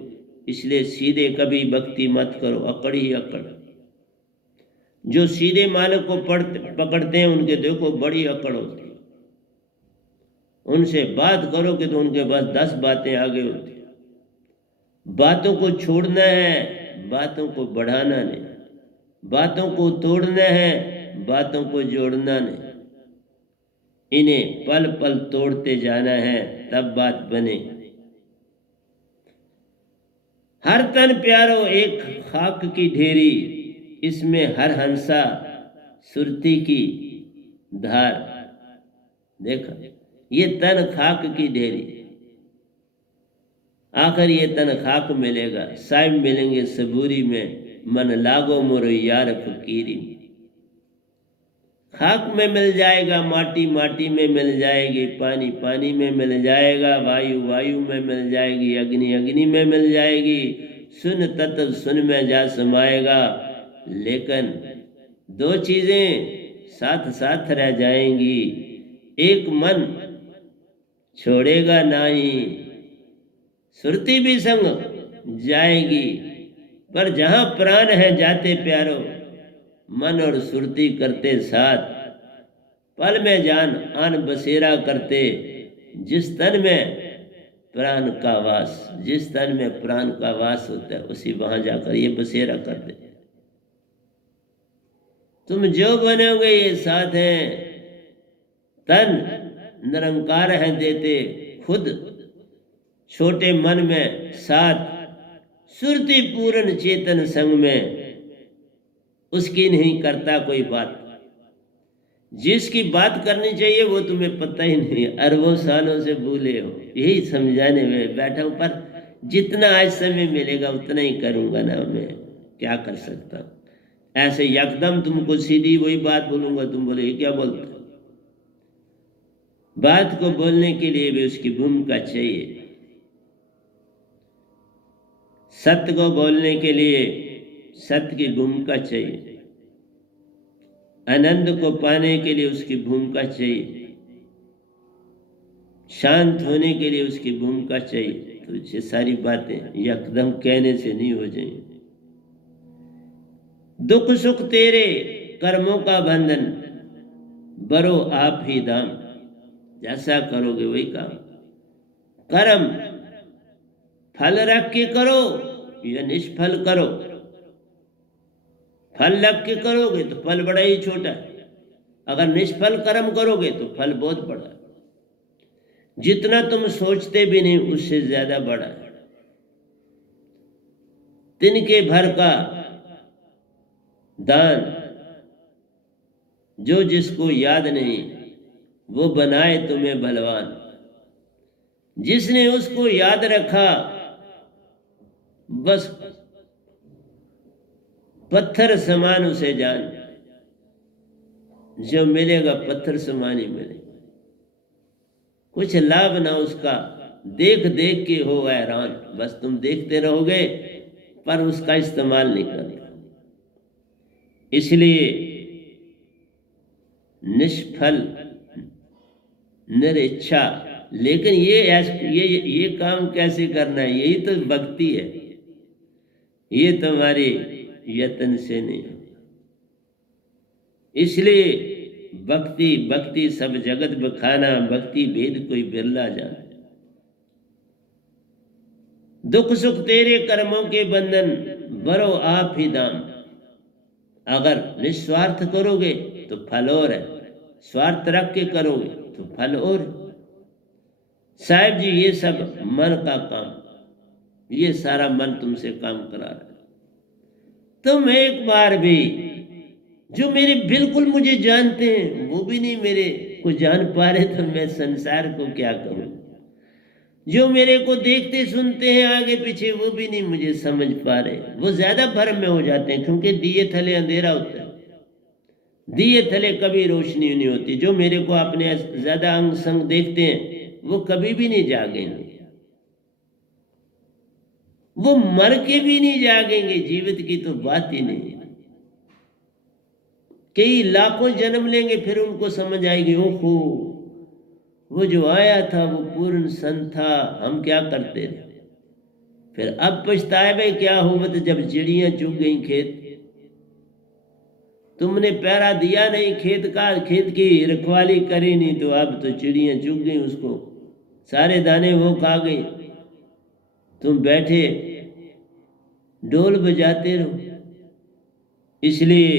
इसलिए सीधे कभी भक्ति मत करो, अकड़ ही अकड़। जो सीधे मालिक को पकड़ते हैं उनके देखो बड़ी अकड़ होती है। उनसे बात करोगे तो उनके पास 10 बातें आगे होती है। बातों को छोड़ना है, बातों को बढ़ाना नहीं। बातों को तोड़ना है, बातों को जोड़ना नहीं। इन्हें पल पल तोड़ते जाना है, तब बात बने। हर तन प्यारो एक खाक की ढेरी, इसमें हर हंसा सुरती की धार। देखा, ये तन खाक की ढेरी। आखिर ये तन खाक मिलेगा, साहिब मिलेंगे सबूरी में। मन लागो मोरो यार फकीरी। खाक में मिल जाएगा, माटी माटी में मिल जाएगी, पानी पानी में मिल जाएगा, वायु वायु में मिल जाएगी, अग्नि अग्नि में मिल जाएगी। सुन तत्व सुन में जा समाएगा। लेकिन 2 चीजें साथ साथ रह जाएंगी। एक मन छोड़ेगा नहीं, सुरती भी संग जाएगी। पर जहां प्राण है जाते प्यारो, मन और सुरती करते साथ। पल में जान आन बसेरा करते, जिस तन में प्राण का वास, जिस तन में प्राण का वास होता है उसी वहां जाकर ये बसेरा कर दे। तुम जो बनोगे ये साथ हैं, तन निरंकार है देते खुद, छोटे मन में साथ, सुरति पूर्ण चेतन संग में, उसकी नहीं करता कोई बात। जिसकी बात करनी चाहिए वो तुम्हें पता ही नहीं, अरबों सालों से भूले हो। यही समझाने में बैठा हूं, पर जितना आज समय मिलेगा उतना ही करूंगा ना, मैं क्या कर सकता हूं। ऐसे यकदम तुमको सीधी वही बात बोलूंगा, तुम बोले क्या बोलते। बात को बोलने के लिए भी उसकी भूमिका चाहिए। सत्य को बोलने के लिए सत्य की भूमिका चाहिए। आनंद को पाने के लिए उसकी भूमिका चाहिए। शांत होने के लिए उसकी भूमिका चाहिए। तो ये सारी बातें यकदम कहने से नहीं हो जाएंगी। दुख सुख तेरे कर्मों का बंधन, बरो आप ही दाम। जैसा करोगे वही काम। कर्म फल रख के करो या निष्फल करो। फल रख के करोगे तो फल बड़ा ही छोटा है, अगर निष्फल कर्म करोगे तो फल बहुत बड़ा है। जितना तुम सोचते भी नहीं उससे ज्यादा बड़ा है। तिनके भर का दान, जो जिसको याद नहीं वो बनाए तुम्हें बलवान। जिसने उसको याद रखा बस पत्थर समान उसे जान। जो मिलेगा पत्थर समान ही मिलेगा। कुछ लाभ ना उसका, देख देख के हो हैरान। बस तुम देखते रहोगे पर उसका इस्तेमाल नहीं करते। इसलिए निष्फल निरिच्छा। लेकिन ये काम कैसे करना है, यही तो भक्ति है। ये तुम्हारे यत्न से नहीं होगा। इसलिए भक्ति भक्ति सब जगत बखाना, भक्ति भेद कोई बिरला जाने। दुख सुख तेरे कर्मों के बंधन, बरो आप ही दाम। अगर निस्वार्थ करोगे तो फल और है, स्वार्थ रख के करोगे तो फल और। साहब जी ये सब मन का काम, ये सारा मन तुमसे काम करा रहा है। तुम एक बार भी, जो मेरे बिल्कुल मुझे जानते हैं वो भी नहीं मेरे को जान पा रहे, तो मैं संसार को क्या कहूँ। जो मेरे को देखते सुनते हैं आगे पीछे वो भी नहीं मुझे समझ पा रहे, वो ज्यादा भ्रम में हो जाते हैं। क्योंकि दिए थले अंधेरा होता है, दिए थले कभी रोशनी नहीं होती। जो मेरे को अपने ज्यादा अंग संग देखते हैं वो कभी भी नहीं जागेंगे, वो मर के भी नहीं जागेंगे। जीवित की तो बात ही नहीं। कई लाखों जन्म लेंगे फिर उनको समझ आएगी, ओहो वो जो आया था वो पूर्ण संत था, हम क्या करते थे। फिर अब पछताए क्या हुआ, तो जब चिड़ियां चुग गई खेत, तुमने पैरा दिया नहीं खेत का, खेत की रखवाली करी नहीं, तो अब तो चिड़ियां चुग गई, उसको सारे दाने वो खा गई। तुम बैठे ढोल बजाते रहो। इसलिए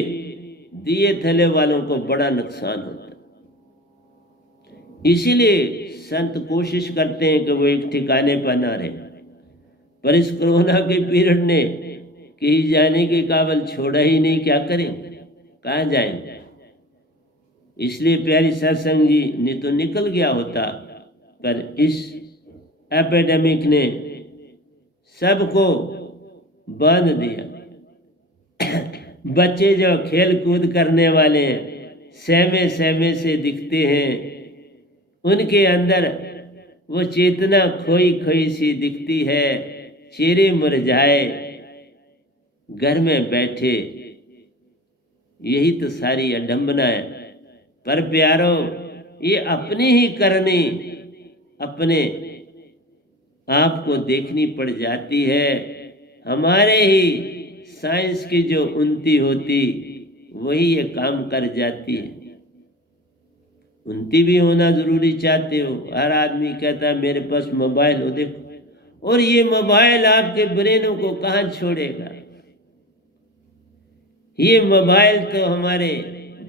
दिए थले वालों को बड़ा नुकसान होता है। इसीलिए संत कोशिश करते हैं कि वो एक ठिकाने पर ना रहे। पर इस कोरोना के पीरियड ने कहीं जाने के काबिल छोड़ा ही नहीं, क्या करें, कहाँ जाएंगे। इसलिए प्यारी सत्संग जी ने तो निकल गया होता, पर इस एपिडेमिक ने सबको बांध दिया। बच्चे जो खेल कूद करने वाले हैं, सहमे सहमे से दिखते हैं, उनके अंदर वो चेतना खोई खोई सी दिखती है। चेहरे मुरझाए घर में बैठे, यही तो सारी अडंबना है। पर प्यारो ये अपनी ही करनी, अपने आप को देखनी पड़ जाती है। हमारे ही साइंस की जो उन्नति होती वही ये काम कर जाती है। उन्नति भी होना जरूरी चाहते हो। हर आदमी कहता है मेरे पास मोबाइल हो, देखो, और ये मोबाइल आपके ब्रेनों को कहाँ छोड़ेगा। ये मोबाइल तो हमारे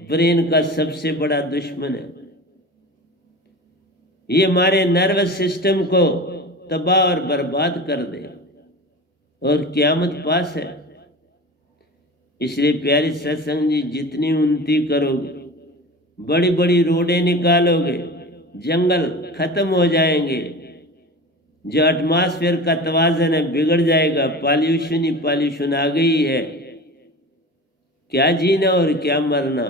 ब्रेन का सबसे बड़ा दुश्मन है। ये हमारे नर्वस सिस्टम को तबाह और बर्बाद कर दे, और क़यामत पास है। इसलिए प्यारी सत्संग जी, जितनी उन्नति करोगे, बड़ी बड़ी रोडें निकालोगे, जंगल खत्म हो जाएंगे, जो एटमॉस्फेयर का तवाज़न है बिगड़ जाएगा, पॉल्यूशन ही पॉल्यूशन आ गई है। क्या जीना और क्या मरना,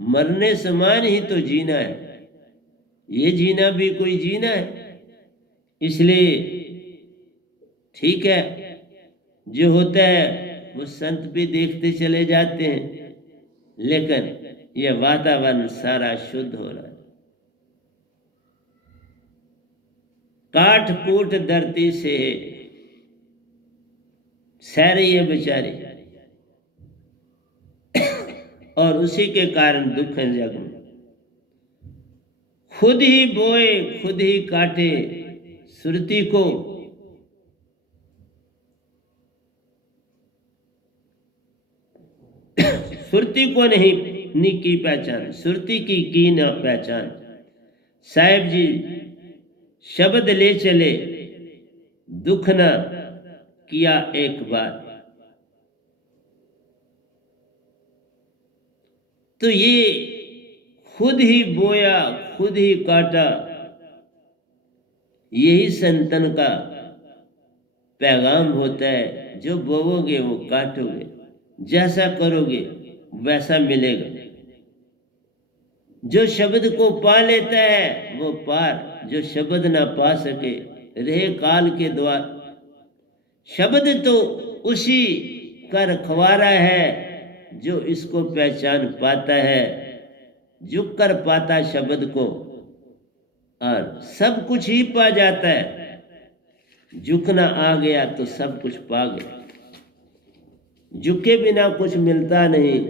मरने समान ही तो जीना है, ये जीना भी कोई जीना है। इसलिए ठीक है, जो होता है वो संत भी देखते चले जाते हैं, लेकिन यह वातावरण सारा शुद्ध हो रहा है। काट कूट धरती से सह रही है बेचारी, और उसी के कारण दुख है जग में। खुद ही बोए खुद ही काटे, सुरती को सुरती को नहीं की पहचान, सुरती की ना पहचान। साहिब जी शब्द ले चले, दुख न किया एक बार। तो ये खुद ही बोया खुद ही काटा, यही संतन का पैगाम होता है। जो बोओगे वो काटोगे, जैसा करोगे वैसा मिलेगा। जो शब्द को पा लेता है वो पार, जो शब्द ना पा सके रहे काल के द्वार। शब्द तो उसी का रखवारा है जो इसको पहचान पाता है, झुक कर पाता शब्द को, और सब कुछ ही पा जाता है। झुकना आ गया तो सब कुछ पा गया। झुके बिना कुछ मिलता नहीं,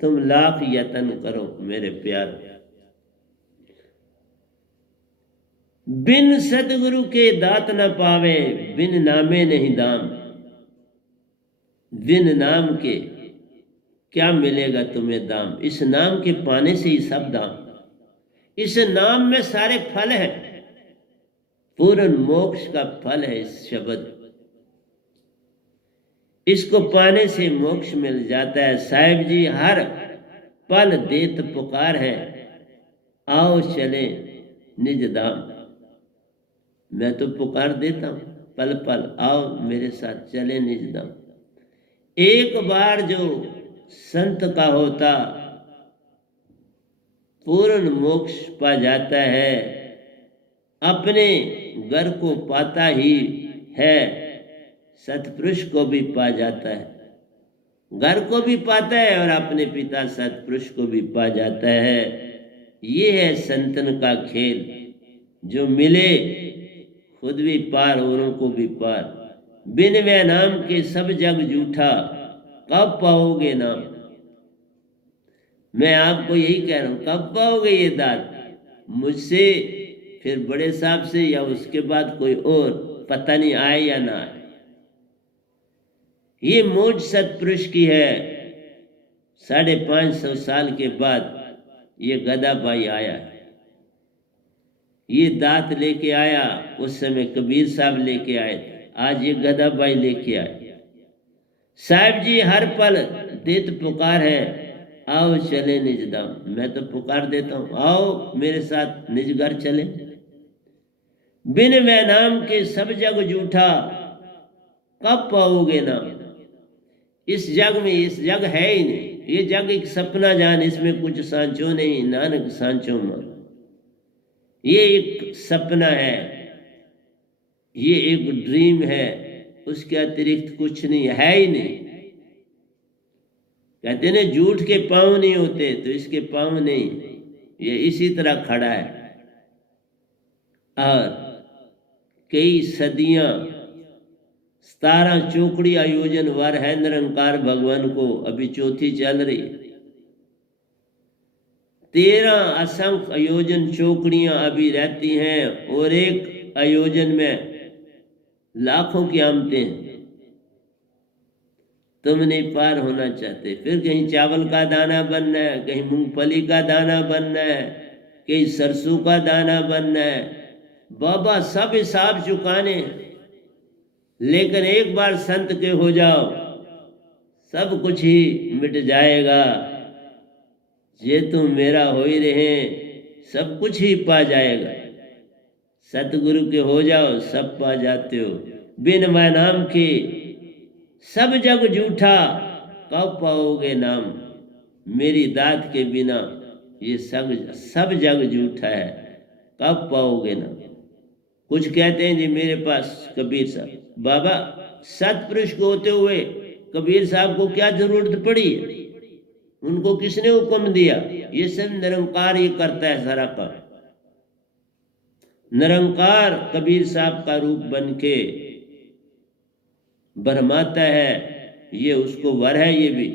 तुम लाख यत्न करो मेरे प्यार। बिन सतगुरु के दात न पावे, बिन नामे नहीं दाम। बिन नाम के क्या मिलेगा तुम्हें दाम, इस नाम के पाने से ही सब दाम। इस नाम में सारे फल हैं, पूर्ण मोक्ष का फल है इस शब्द। इसको पाने से मोक्ष मिल जाता है। साहिब जी हर पल देत पुकार है, आओ चले निज धाम। मैं तो पुकार देता हूं पल पल, आओ मेरे साथ चले निज धाम। एक बार जो संत का होता पूर्ण मोक्ष पा जाता है, अपने घर को पाता ही है, सतपुरुष को भी पा जाता है। घर को भी पाता है और अपने पिता सतपुरुष को भी पा जाता है। ये है संतन का खेल, जो मिले खुद भी पार औरों को भी पार। बिन वे नाम के सब जग झूठा, कब पाओगे नाम। मैं आपको यही कह रहा हूं, कब पाओगे ये दात, मुझसे फिर बड़े साहब से या उसके बाद कोई और, पता नहीं आए या ना आए। ये मौज सतपुरुष की है। 550 साल के बाद ये गधा भाई आया, ये दात लेके आया। उस समय कबीर साहब लेके आए थे, आज ये गधा भाई लेके आए। साहिब जी हर पल देत पुकार है, आओ चले निज धाम। मैं तो पुकार देता हूं, आओ मेरे साथ निज घर चले। बिन वे नाम के सब जग झूठा, कब पाओगे नाम। इस जग में, इस जग है ही नहीं, ये जग एक सपना जान, इसमें कुछ सांचो नहीं, नानक सांचो मान। ये एक सपना है, ये एक ड्रीम है, उसके अतिरिक्त कुछ नहीं है ही नहीं। कहते ना झूठ के पांव नहीं होते, तो इसके पांव नहीं, ये इसी तरह खड़ा है। और कई सदियां 17 चौकड़ी आयोजन वार है निरंकार भगवान को, अभी चौथी चल रही। 13 असंख्य अयोजन चौकड़ियां अभी रहती हैं और एक अयोजन में लाखों की आमतें हैं। तुम नहीं पार होना चाहते, फिर कहीं चावल का दाना बनना है, कहीं मूंगफली का दाना बनना है, कहीं सरसों का दाना बनना है। बाबा सब हिसाब चुकाने, लेकिन एक बार संत के हो जाओ सब कुछ ही मिट जाएगा। ये तुम मेरा हो ही रहे, सब कुछ ही पा जाएगा। सतगुरु के हो जाओ सब पा जाते हो। बिन मैं नाम के सब जग झूठा, कब पाओगे नाम। मेरी दात के बिना ये सब सब जग झूठा है, कब पाओगे नाम। कुछ कहते हैं जी मेरे पास कबीर साहब, बाबा सतपुरुष को होते हुए कबीर साहब को क्या जरूरत पड़ी है? उनको किसने हुक्म दिया? ये सब निरंकार ही करता है सारा काम। निरंकार कबीर साहब का रूप बन के भरमाता है, ये उसको वर है। ये भी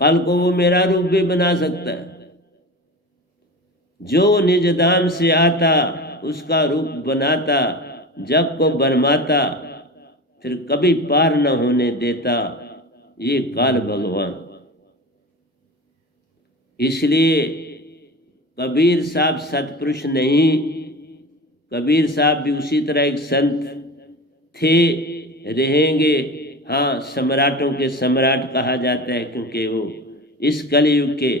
कल को वो मेरा रूप भी बना सकता है। जो निज धाम से आता उसका रूप बनाता, जग को भरमाता फिर कभी पार न होने देता, ये काल भगवान। इसलिए कबीर साहब सतपुरुष नहीं, कबीर साहब भी उसी तरह एक संत थे, रहेंगे। हाँ, सम्राटों के सम्राट कहा जाता है, क्योंकि वो इस कलयुग के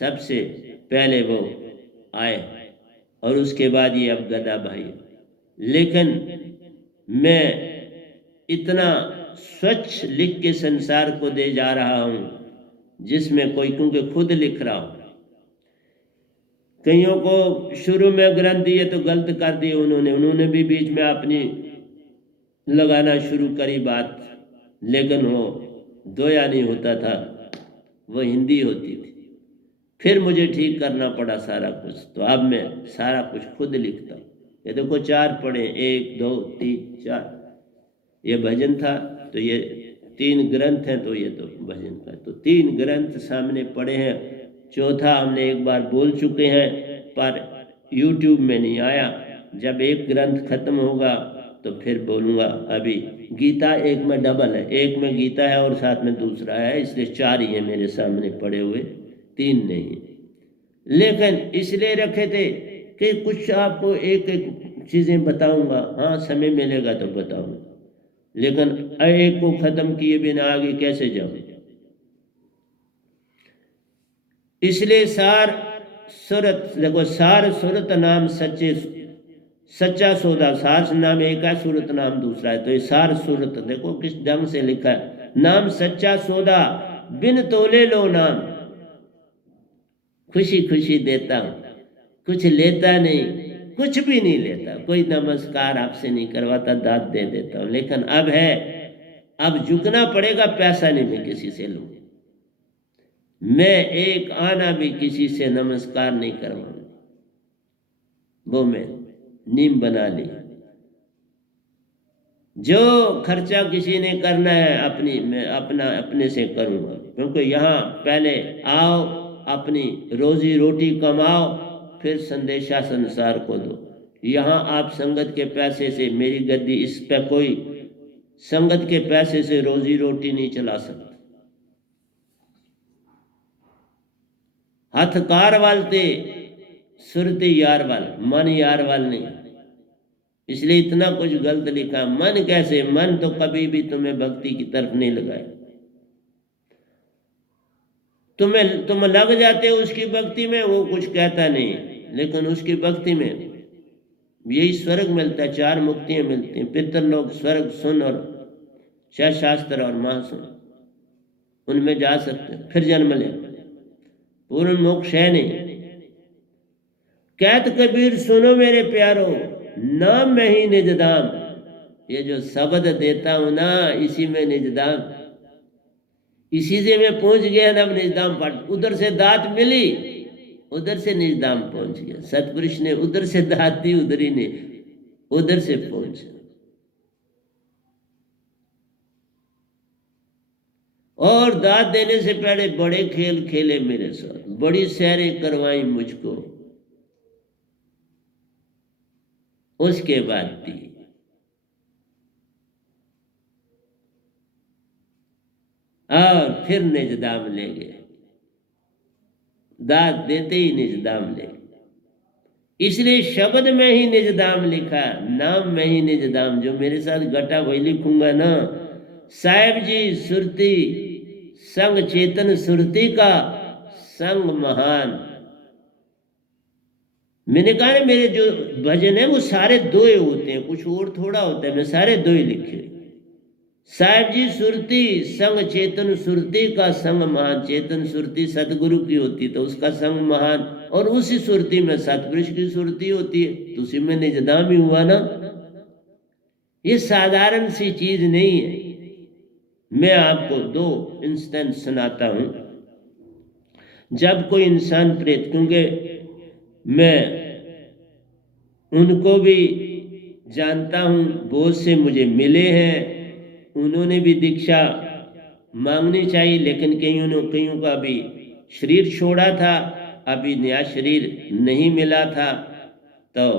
सबसे पहले वो आए और उसके बाद ये अब गदा भाई। लेकिन मैं इतना स्वच्छ लिख के संसार को दे जा रहा हूँ जिसमें कोई, क्योंकि खुद लिख रहा हूँ। कईयों को शुरू में ग्रंथ दिए तो गलत कर दिए उन्होंने भी बीच में अपनी लगाना शुरू करी बात, लेकिन वो दोया नहीं होता था, वो हिंदी होती थी। फिर मुझे ठीक करना पड़ा सारा कुछ, तो अब मैं सारा कुछ खुद लिखता हूँ। ये देखो 4 पढ़े, 1 2 3 4, ये भजन था, तो ये 3 ग्रंथ हैं, तो ये तो भजन का, तो 3 ग्रंथ सामने पढ़े हैं। चौथा हमने एक बार बोल चुके हैं, पर YouTube में नहीं आया। जब एक ग्रंथ खत्म होगा तो फिर बोलूँगा। अभी गीता एक में डबल है, एक में गीता है और साथ में दूसरा है, इसलिए 4 ही है मेरे सामने पड़े हुए, 3 नहीं। लेकिन इसलिए रखे थे कि कुछ आपको एक एक चीज़ें बताऊंगा। हाँ, समय मिलेगा तो बताऊंगा, लेकिन एक को ख़त्म किए बिना आगे कैसे जाऊं। इसलिए सार सूरत, देखो सार सूरत नाम सच्चे सच्चा सौदा। सार नाम एक है, सूरत नाम दूसरा है, तो ये सार सूरत देखो किस ढंग से लिखा है। नाम सच्चा सौदा, बिन तोले लो नाम। खुशी खुशी देता हूँ, कुछ लेता नहीं, कुछ भी नहीं लेता, कोई नमस्कार आपसे नहीं करवाता, दाद दे देता हूँ। लेकिन अब है, अब झुकना पड़ेगा, पैसा नहीं मैं किसी से लूँ। मैं एक आना भी किसी से नमस्कार नहीं करवाऊंगा, वो मैं नीम बना ली। जो खर्चा किसी ने करना है अपनी, मैं अपना अपने से करूँगा, क्योंकि यहाँ पहले आओ, अपनी रोजी रोटी कमाओ, फिर संदेशा संसार को दो। यहाँ आप संगत के पैसे से, मेरी गद्दी इस पे कोई संगत के पैसे से रोजी रोटी नहीं चला सकता। हथकार वाल ते सुरते यार वाल, मन यार वाल नहीं। इसलिए इतना कुछ गलत लिखा। मन कैसे? मन तो कभी भी तुम्हें भक्ति की तरफ नहीं लगाए। तुम लग जाते हो उसकी भक्ति में, वो कुछ कहता नहीं, लेकिन उसकी भक्ति में यही स्वर्ग मिलता है। 4 मुक्तियां मिलती हैं, पितरलोक, स्वर्ग, सुन और शास्त्र और महासुन, उनमें जा सकते हैं, फिर जन्म ले। पूर्ण मोक्ष है नहीं। कहत कबीर सुनो मेरे प्यारो, नाम में ही निज दाम। ये जो शब्द देता हूं ना, इसी में निज दाम, इसी से मैं पहुंच गया ना। अब निजदाम पाठ, उधर से दात मिली, उधर से निजदाम पहुंच गया। सतपुरुष ने उधर से दात दी, उधर ही ने उधर से पहुंचा। और दाद देने से पहले बड़े खेल खेले मेरे साथ, बड़ी सैरें करवाई मुझको, उसके बाद दी। और फिर निज दाम ले गए, दाद देते ही निज दाम ले गए। इसलिए शब्द में ही निज दाम लिखा, नाम में ही निज दाम। जो मेरे साथ घटा वही लिखूंगा ना, साहेब जी सुरती संग चेतन सुरती का संग महान। मैंने कहा ना मेरे जो भजन है वो सारे दो ही होते हैं, कुछ और थोड़ा होता है, मैं सारे दो ही लिखे। साहेब जी सुरती संग चेतन सुरती का संग महान। चेतन सुरती सतगुरु की होती तो उसका संग महान, और उसी सुरती में सतपुरुष की सुरती होती है, तो उसी में निजदाम ही हुआ ना। ये साधारण सी चीज नहीं है। मैं आपको दो इंस्टेंस सुनाता हूं। जब कोई इंसान प्रेत, क्योंकि मैं उनको भी जानता हूं, बहुत से मुझे मिले हैं, उन्होंने भी दीक्षा मांगनी चाहिए, लेकिन कईयों का भी शरीर छोड़ा था, अभी नया शरीर नहीं मिला था। तो